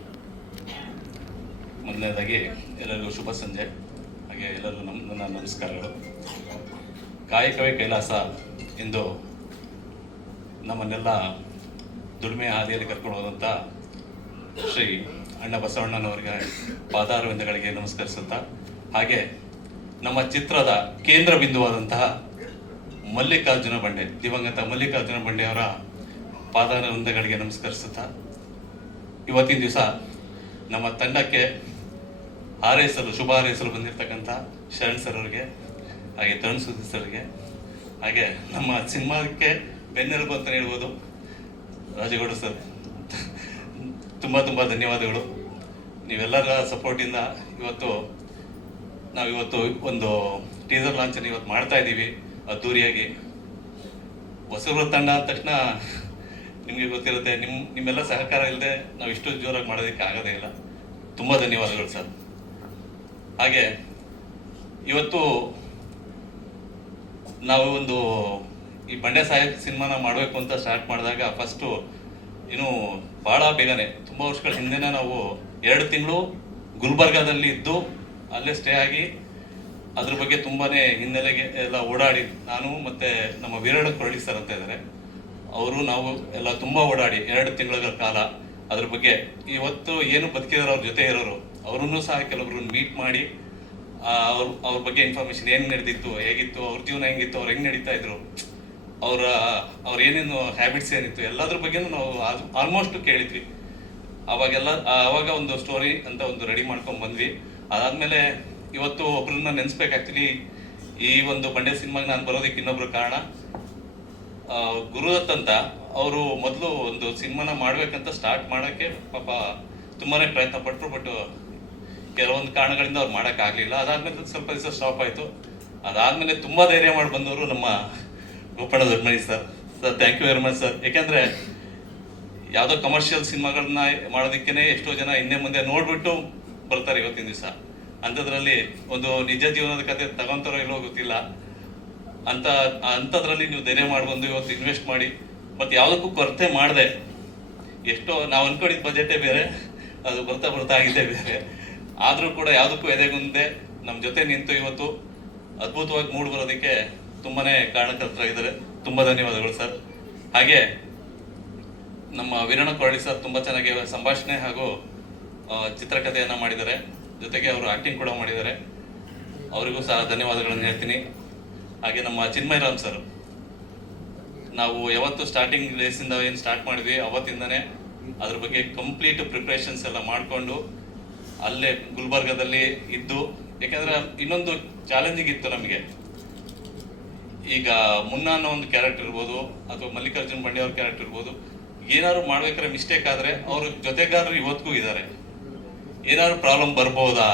ಮೊದಲನೇದಾಗಿ ಎಲ್ಲರಿಗೂ ಶುಭ ಸಂಜೆ. ಹಾಗೆ ಎಲ್ಲರಿಗೂ ನನ್ನ ನಮಸ್ಕಾರಗಳು. ಕಾಯಕವೇ ಕೈಲಾಸ ಎಂದು ನಮ್ಮನ್ನೆಲ್ಲ ದುಡಿಮೆ ಹಾದಿಯಲ್ಲಿ ಕರ್ಕೊಂಡು ಹೋದಂಥ ಶ್ರೀ ಅಣ್ಣ ಬಸವಣ್ಣನವರಿಗೆ ಪಾದಾರವಿಂದಗಳಿಗೆ ನಮಸ್ಕರಿಸುತ್ತಾ, ಹಾಗೆ ನಮ್ಮ ಚಿತ್ರದ ಕೇಂದ್ರ ಬಿಂದುವಾದಂತಹ ಮಲ್ಲಿಕಾರ್ಜುನ ಬಂಡೆ, ದಿವಂಗತ ಮಲ್ಲಿಕಾರ್ಜುನ ಬಂಡೆಯವರ ಪಾದಾರವಿಂದಗಳಿಗೆ ನಮಸ್ಕರಿಸುತ್ತಾ, ಇವತ್ತಿನ ದಿವಸ ನಮ್ಮ ತಂಡಕ್ಕೆ ಶುಭ ಹಾರೈಸಲು ಬಂದಿರತಕ್ಕಂಥ ಶರಣ್ ಸರ್ ಅವರಿಗೆ, ಹಾಗೆ ತರುಣ್ ಸುದ್ದಿ ಸರ್ಗೆ, ಹಾಗೆ ನಮ್ಮ ಸಿನಿಮಾಕ್ಕೆ ಬೆನ್ನೆಲುಬು ಅಂತ ಹೇಳ್ಬೋದು ರಾಜಗೌಡ ಸರ್, ತುಂಬ ಧನ್ಯವಾದಗಳು. ನೀವೆಲ್ಲರ ಸಪೋರ್ಟಿಂದ ನಾವಿವತ್ತು ಒಂದು ಟೀಸರ್ ಲಾಂಚನ್ನು ಇವತ್ತು ಮಾಡ್ತಾ ಇದ್ದೀವಿ ಅದ್ದೂರಿಯಾಗಿ. ಹೊಸಬ್ರ ತಂಡ ಅಂದ ತಕ್ಷಣ ನಿಮಗೆ ಗೊತ್ತಿರುತ್ತೆ, ನಿಮ್ಮೆಲ್ಲ ಸಹಕಾರ ಇಲ್ಲದೆ ನಾವು ಇಷ್ಟು ಜೋರಾಗಿ ಮಾಡೋದಕ್ಕೆ ಆಗೋದೇ ಇಲ್ಲ. ತುಂಬ ಧನ್ಯವಾದಗಳು ಸರ್. ಹಾಗೆ ಇವತ್ತು ನಾವು ಈ ಬಂಡೆ ಸಾಹೇಬ್ ಸಿನಿಮಾನ ಮಾಡಬೇಕು ಅಂತ ಸ್ಟಾರ್ಟ್ ಮಾಡಿದಾಗ ಫಸ್ಟು ಭಾಳ ಬೇಗನೆ, ತುಂಬ ವರ್ಷಗಳ ಹಿಂದೆನೇ ನಾವು 2 ತಿಂಗಳು ಗುಲ್ಬರ್ಗಾದಲ್ಲಿ ಇದ್ದು ಅಲ್ಲೇ ಸ್ಟೇ ಆಗಿ ಅದ್ರ ಬಗ್ಗೆ ತುಂಬಾ ಹಿನ್ನೆಲೆಗೆ ಎಲ್ಲ ಓಡಾಡಿ, ನಾನು ಮತ್ತು ನಮ್ಮ ವೀರಣ್ಣ ಕೊರಳಿ ಸರ್ ಅಂತ ಇದ್ದಾರೆ, ಅವರು ನಾವು ಎಲ್ಲ ತುಂಬ ಓಡಾಡಿ 2 ತಿಂಗಳ ಕಾಲ ಅದ್ರ ಬಗ್ಗೆ ಇವತ್ತು ಏನು ಬದುಕಿದಾರೋ ಅವ್ರ ಜೊತೆ ಇರೋರು ಅವರನ್ನು ಸಹ ಕೆಲವೊಬ್ರು ಮೀಟ್ ಮಾಡಿ ಅವ್ರ ಬಗ್ಗೆ ಇನ್ಫಾರ್ಮೇಶನ್ ಏನು ನಡೆದಿತ್ತು, ಹೇಗಿತ್ತು, ಅವ್ರ ಜೀವನ ಹೆಂಗಿತ್ತು, ಅವ್ರು ಹೆಂಗೆ ನಡೀತಾ ಇದ್ರು, ಅವ್ರ ಏನೇನು ಹ್ಯಾಬಿಟ್ಸ್ ಏನಿತ್ತು ಎಲ್ಲದ್ರ ಬಗ್ಗೆನೂ ನಾವು ಆಲ್ಮೋಸ್ಟ್ ಕೇಳಿದ್ವಿ. ಆವಾಗ ಒಂದು ಸ್ಟೋರಿ ಅಂತ ಒಂದು ರೆಡಿ ಮಾಡ್ಕೊಂಡು ಬಂದ್ವಿ. ಅದಾದಮೇಲೆ ಇವತ್ತು ಒಬ್ರನ್ನ ನೆನೆಸ್ಬೇಕು. ಆ್ಯಕ್ಚುಲಿ ಈ ಒಂದು ಬಂಡೆ ಸಿನಿಮಾಗೆ ನಾನು ಬರೋದಕ್ಕೆ ಇನ್ನೊಬ್ರು ಕಾರಣ ಗುರುದತ್ ಅಂತ. ಅವರು ಮೊದಲು ಒಂದು ಸಿನಿಮಾನ ಮಾಡ್ಬೇಕಂತ ಸ್ಟಾರ್ಟ್ ಮಾಡೋಕ್ಕೆ ಪಾಪ ತುಂಬಾ ಪ್ರಯತ್ನ ಪಟ್ಟರು, ಬಟ್ ಕೆಲವೊಂದು ಕಾರಣಗಳಿಂದ ಅವ್ರು ಮಾಡೋಕ್ಕಾಗಲಿಲ್ಲ. ಅದಾದಮೇಲೆ ಸ್ವಲ್ಪ ದಿವಸ ಸ್ಟಾಪ್ ಆಯಿತು. ಅದಾದಮೇಲೆ ತುಂಬ ಧೈರ್ಯ ಮಾಡಿ ಬಂದವರು ನಮ್ಮ Gopanna Doddamani sir. Thank you very much sir. ಯಾಕೆಂದರೆ ಯಾವುದೋ ಕಮರ್ಷಿಯಲ್ ಸಿನಿಮಾಗಳನ್ನ ಮಾಡೋದಕ್ಕೇ ಎಷ್ಟೋ ಜನ ಹಿಂದೆ ಮುಂದೆ ನೋಡಿಬಿಟ್ಟು ಬರ್ತಾರೆ ಇವತ್ತಿನ ದಿವಸ. ಅಂಥದ್ರಲ್ಲಿ ಒಂದು ನಿಜ ಜೀವನದ ಕತೆ ತಗೊಂತಾರೋ ಇಲ್ಲೋ ಗೊತ್ತಿಲ್ಲ. ಅಂಥದ್ರಲ್ಲಿ ನೀವು ಧೈರ್ಯ ಮಾಡ್ಬಂದು ಇವತ್ತು ಇನ್ವೆಸ್ಟ್ ಮಾಡಿ ಮತ್ತು ಯಾವುದಕ್ಕೂ ಕೊರತೆ ಮಾಡದೆ, ಎಷ್ಟೋ ನಾವು ಅನ್ಕೊಂಡಿದ್ದ ಬಜೆಟೇ ಬೇರೆ, ಅದು ಬರ್ತಾ ಆಗಿದೆ ಬೇರೆ, ಆದರೂ ಕೂಡ ಯಾವುದಕ್ಕೂ ಎದೆಗುಂದೆ ನಮ್ಮ ಜೊತೆ ನಿಂತು ಇವತ್ತು ಅದ್ಭುತವಾಗಿ ಮೂಡಿ ಬರೋದಕ್ಕೆ ತುಂಬಾ ಕಾರಣಕರ್ತರಾಗಿದ್ದಾರೆ. ತುಂಬ ಧನ್ಯವಾದಗಳು ಸರ್. ಹಾಗೆ ನಮ್ಮ ವೀರಣ್ಣ ಕೊರಳಿ ಸರ್ ತುಂಬ ಚೆನ್ನಾಗಿ ಸಂಭಾಷಣೆ ಹಾಗೂ ಚಿತ್ರಕಥೆಯನ್ನು ಮಾಡಿದ್ದಾರೆ, ಜೊತೆಗೆ ಅವರು ಆ್ಯಕ್ಟಿಂಗ್ ಕೂಡ ಮಾಡಿದ್ದಾರೆ, ಅವರಿಗೂ ಸಹ ಧನ್ಯವಾದಗಳನ್ನು ಹೇಳ್ತೀನಿ. ಹಾಗೆ ನಮ್ಮ ಚಿನ್ಮಯ ರಾಮ್ ಸರ್, ನಾವು ಯಾವತ್ತು ಸ್ಟಾರ್ಟಿಂಗ್ ಡೇಸಿಂದ ಏನು ಸ್ಟಾರ್ಟ್ ಮಾಡಿದ್ವಿ ಅವತ್ತಿಂದನೇ ಅದ್ರ ಬಗ್ಗೆ ಕಂಪ್ಲೀಟ್ ಪ್ರಿಪ್ರೇಷನ್ಸ್ ಎಲ್ಲ ಮಾಡಿಕೊಂಡು ಅಲ್ಲೇ ಗುಲ್ಬರ್ಗದಲ್ಲಿ ಇದ್ದು, ಯಾಕಂದರೆ ಇನ್ನೊಂದು ಚಾಲೆಂಜಿಂಗ್ ಇತ್ತು ನಮಗೆ. ಈಗ ಮುನ್ನಾ ಅನ್ನೋ ಒಂದು ಕ್ಯಾರೆಕ್ಟರ್ ಇರ್ಬೋದು ಅಥವಾ ಮಲ್ಲಿಕಾರ್ಜುನ್ ಬಂಡೆ ಅವ್ರ ಕ್ಯಾರೆಕ್ಟರ್ ಇರ್ಬೋದು, ಏನಾದ್ರು ಮಾಡ್ಬೇಕಾದ್ರೆ ಮಿಸ್ಟೇಕ್ ಆದರೆ ಅವ್ರ ಜೊತೆಗಾರರು ಇವತ್ತಿಗೂ ಇದ್ದಾರೆ. ಏನಾದ್ರು ಪ್ರಾಬ್ಲಮ್ ಬರ್ಬೋದಾ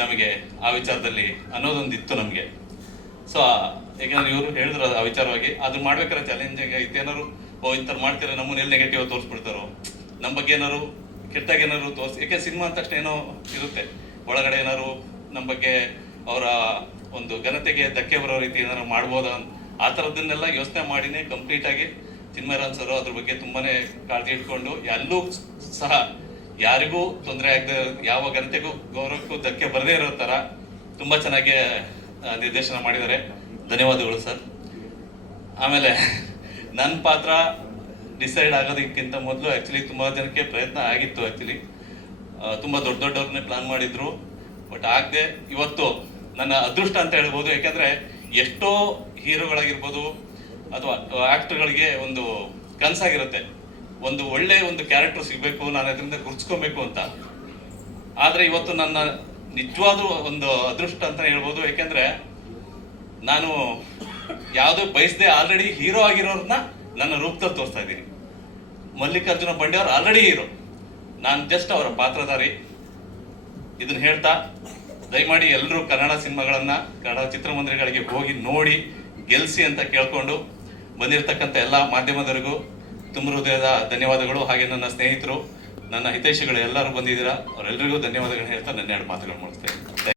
ನಮಗೆ ಆ ವಿಚಾರದಲ್ಲಿ ಅನ್ನೋದೊಂದು ಇತ್ತು ನಮಗೆ. ಸೊ ಯಾಕಂದ್ರೆ ಇವರು ಹೇಳಿದ್ರು ಆ ವಿಚಾರವಾಗಿ, ಅದು ಮಾಡ್ಬೇಕಾದ್ರೆ ಚಾಲೆಂಜಿಂಗ್ ಇತ್ತು. ಏನಾದ್ರು ಇಂಥವ್ರು ಮಾಡ್ತಾರೆ ನಮ್ಮನ್ನೆಲ್ಲಿ ನೆಗೆಟಿವ್ ತೋರಿಸ್ಬಿಡ್ತಾರೋ, ನಮ್ಮ ಬಗ್ಗೆ ಏನಾದ್ರು ಕೆಟ್ಟಾಗ ಏನಾದ್ರು ತೋರಿಸಿ, ಯಾಕೆ ಸಿನಿಮಾ ಅಂದ ತಕ್ಷಣ ಏನೋ ಇರುತ್ತೆ ಒಳಗಡೆ, ಏನಾದ್ರು ನಮ್ಮ ಬಗ್ಗೆ ಅವರ ಒಂದು ಘನತೆಗೆ ಧಕ್ಕೆ ಬರೋ ರೀತಿ ಏನಾದ್ರು ಮಾಡ್ಬೋದಾ, ಆ ಥರದ್ದನ್ನೆಲ್ಲ ಯೋಚನೆ ಮಾಡಿನೇ ಕಂಪ್ಲೀಟಾಗಿ ಚಿನ್ಮಯರಾಮ್ ಸರ್ ಅದ್ರ ಬಗ್ಗೆ ತುಂಬಾನೇ ಕಾಳಜಿ ಇಟ್ಕೊಂಡು ಎಲ್ಲೂ ಸಹ ಯಾರಿಗೂ ತೊಂದರೆ ಆಗದೆ, ಯಾವ ಘನತೆಗೂ ಗೌರವಕ್ಕೂ ಧಕ್ಕೆ ಬರದೇ ಇರೋ ಥರ ತುಂಬ ಚೆನ್ನಾಗಿ ನಿರ್ದೇಶನ ಮಾಡಿದ್ದಾರೆ. ಧನ್ಯವಾದಗಳು ಸರ್. ಆಮೇಲೆ ನನ್ನ ಪಾತ್ರ ಡಿಸೈಡ್ ಆಗೋದಕ್ಕಿಂತ ಮೊದಲು ಆ್ಯಕ್ಚುಲಿ ತುಂಬ ಜನಕ್ಕೆ ಪ್ರಯತ್ನ ಆಗಿತ್ತು. ಆ್ಯಕ್ಚುಲಿ ತುಂಬ ದೊಡ್ಡವ್ರನ್ನೇ ಪ್ಲಾನ್ ಮಾಡಿದ್ರು, ಬಟ್ ಆಗದೆ ಇವತ್ತು ನನ್ನ ಅದೃಷ್ಟ ಅಂತ ಹೇಳ್ಬೋದು. ಯಾಕೆಂದರೆ ಎಷ್ಟೋ ಹೀರೋಗಳಾಗಿರ್ಬೋದು ಅಥವಾ ಆ್ಯಕ್ಟರ್ಗಳಿಗೆ ಒಂದು ಕನಸಾಗಿರುತ್ತೆ, ಒಂದು ಒಳ್ಳೆ ಒಂದು ಕ್ಯಾರೆಕ್ಟರ್ ಸಿಗಬೇಕು, ನಾನು ಅದರಿಂದ ಗುರ್ಸ್ಕೊಬೇಕು ಅಂತ. ಆದರೆ ಇವತ್ತು ನನ್ನ ನಿಜವಾದ ಒಂದು ಅದೃಷ್ಟ ಅಂತ ಹೇಳ್ಬೋದು. ಯಾಕೆಂದರೆ ನಾನು ಯಾವುದೋ ಬಯಸದೆ ಆಲ್ರೆಡಿ ಹೀರೋ ಆಗಿರೋರನ್ನ ನನ್ನ ರೂಪದಲ್ಲಿ ತೋರಿಸ್ತಾ ಇದ್ದೀನಿ. ಮಲ್ಲಿಕಾರ್ಜುನ ಬಂಡೆ ಅವ್ರು ಆಲ್ರೆಡಿ ಹೀರೋ, ನಾನು ಜಸ್ಟ್ ಅವರ ಪಾತ್ರಧಾರಿ. ಇದನ್ನ ಹೇಳ್ತಾ ದಯಮಾಡಿ ಎಲ್ಲರೂ ಕನ್ನಡ ಸಿನಿಮಾಗಳನ್ನು, ಕನ್ನಡ ಚಿತ್ರಮಂದಿರಗಳಿಗೆ ಹೋಗಿ ನೋಡಿ ಗೆಲ್ಲಿಸಿ ಅಂತ ಕೇಳ್ಕೊಂಡು, ಬಂದಿರತಕ್ಕಂಥ ಎಲ್ಲ ಮಾಧ್ಯಮದವರಿಗೂ ತುಂಬ ಹೃದಯದ ಧನ್ಯವಾದಗಳು. ಹಾಗೆ ನನ್ನ ಸ್ನೇಹಿತರು, ನನ್ನ ಹಿತೈಷಿಗಳು ಎಲ್ಲರೂ ಬಂದಿದ್ದೀರಾ, ಅವರೆಲ್ಲರಿಗೂ ಧನ್ಯವಾದಗಳನ್ನ ಹೇಳ್ತಾ ನನ್ನ ಎರಡು ಮಾತುಗಳು ಮುಗಿಸ್ತೇನೆ.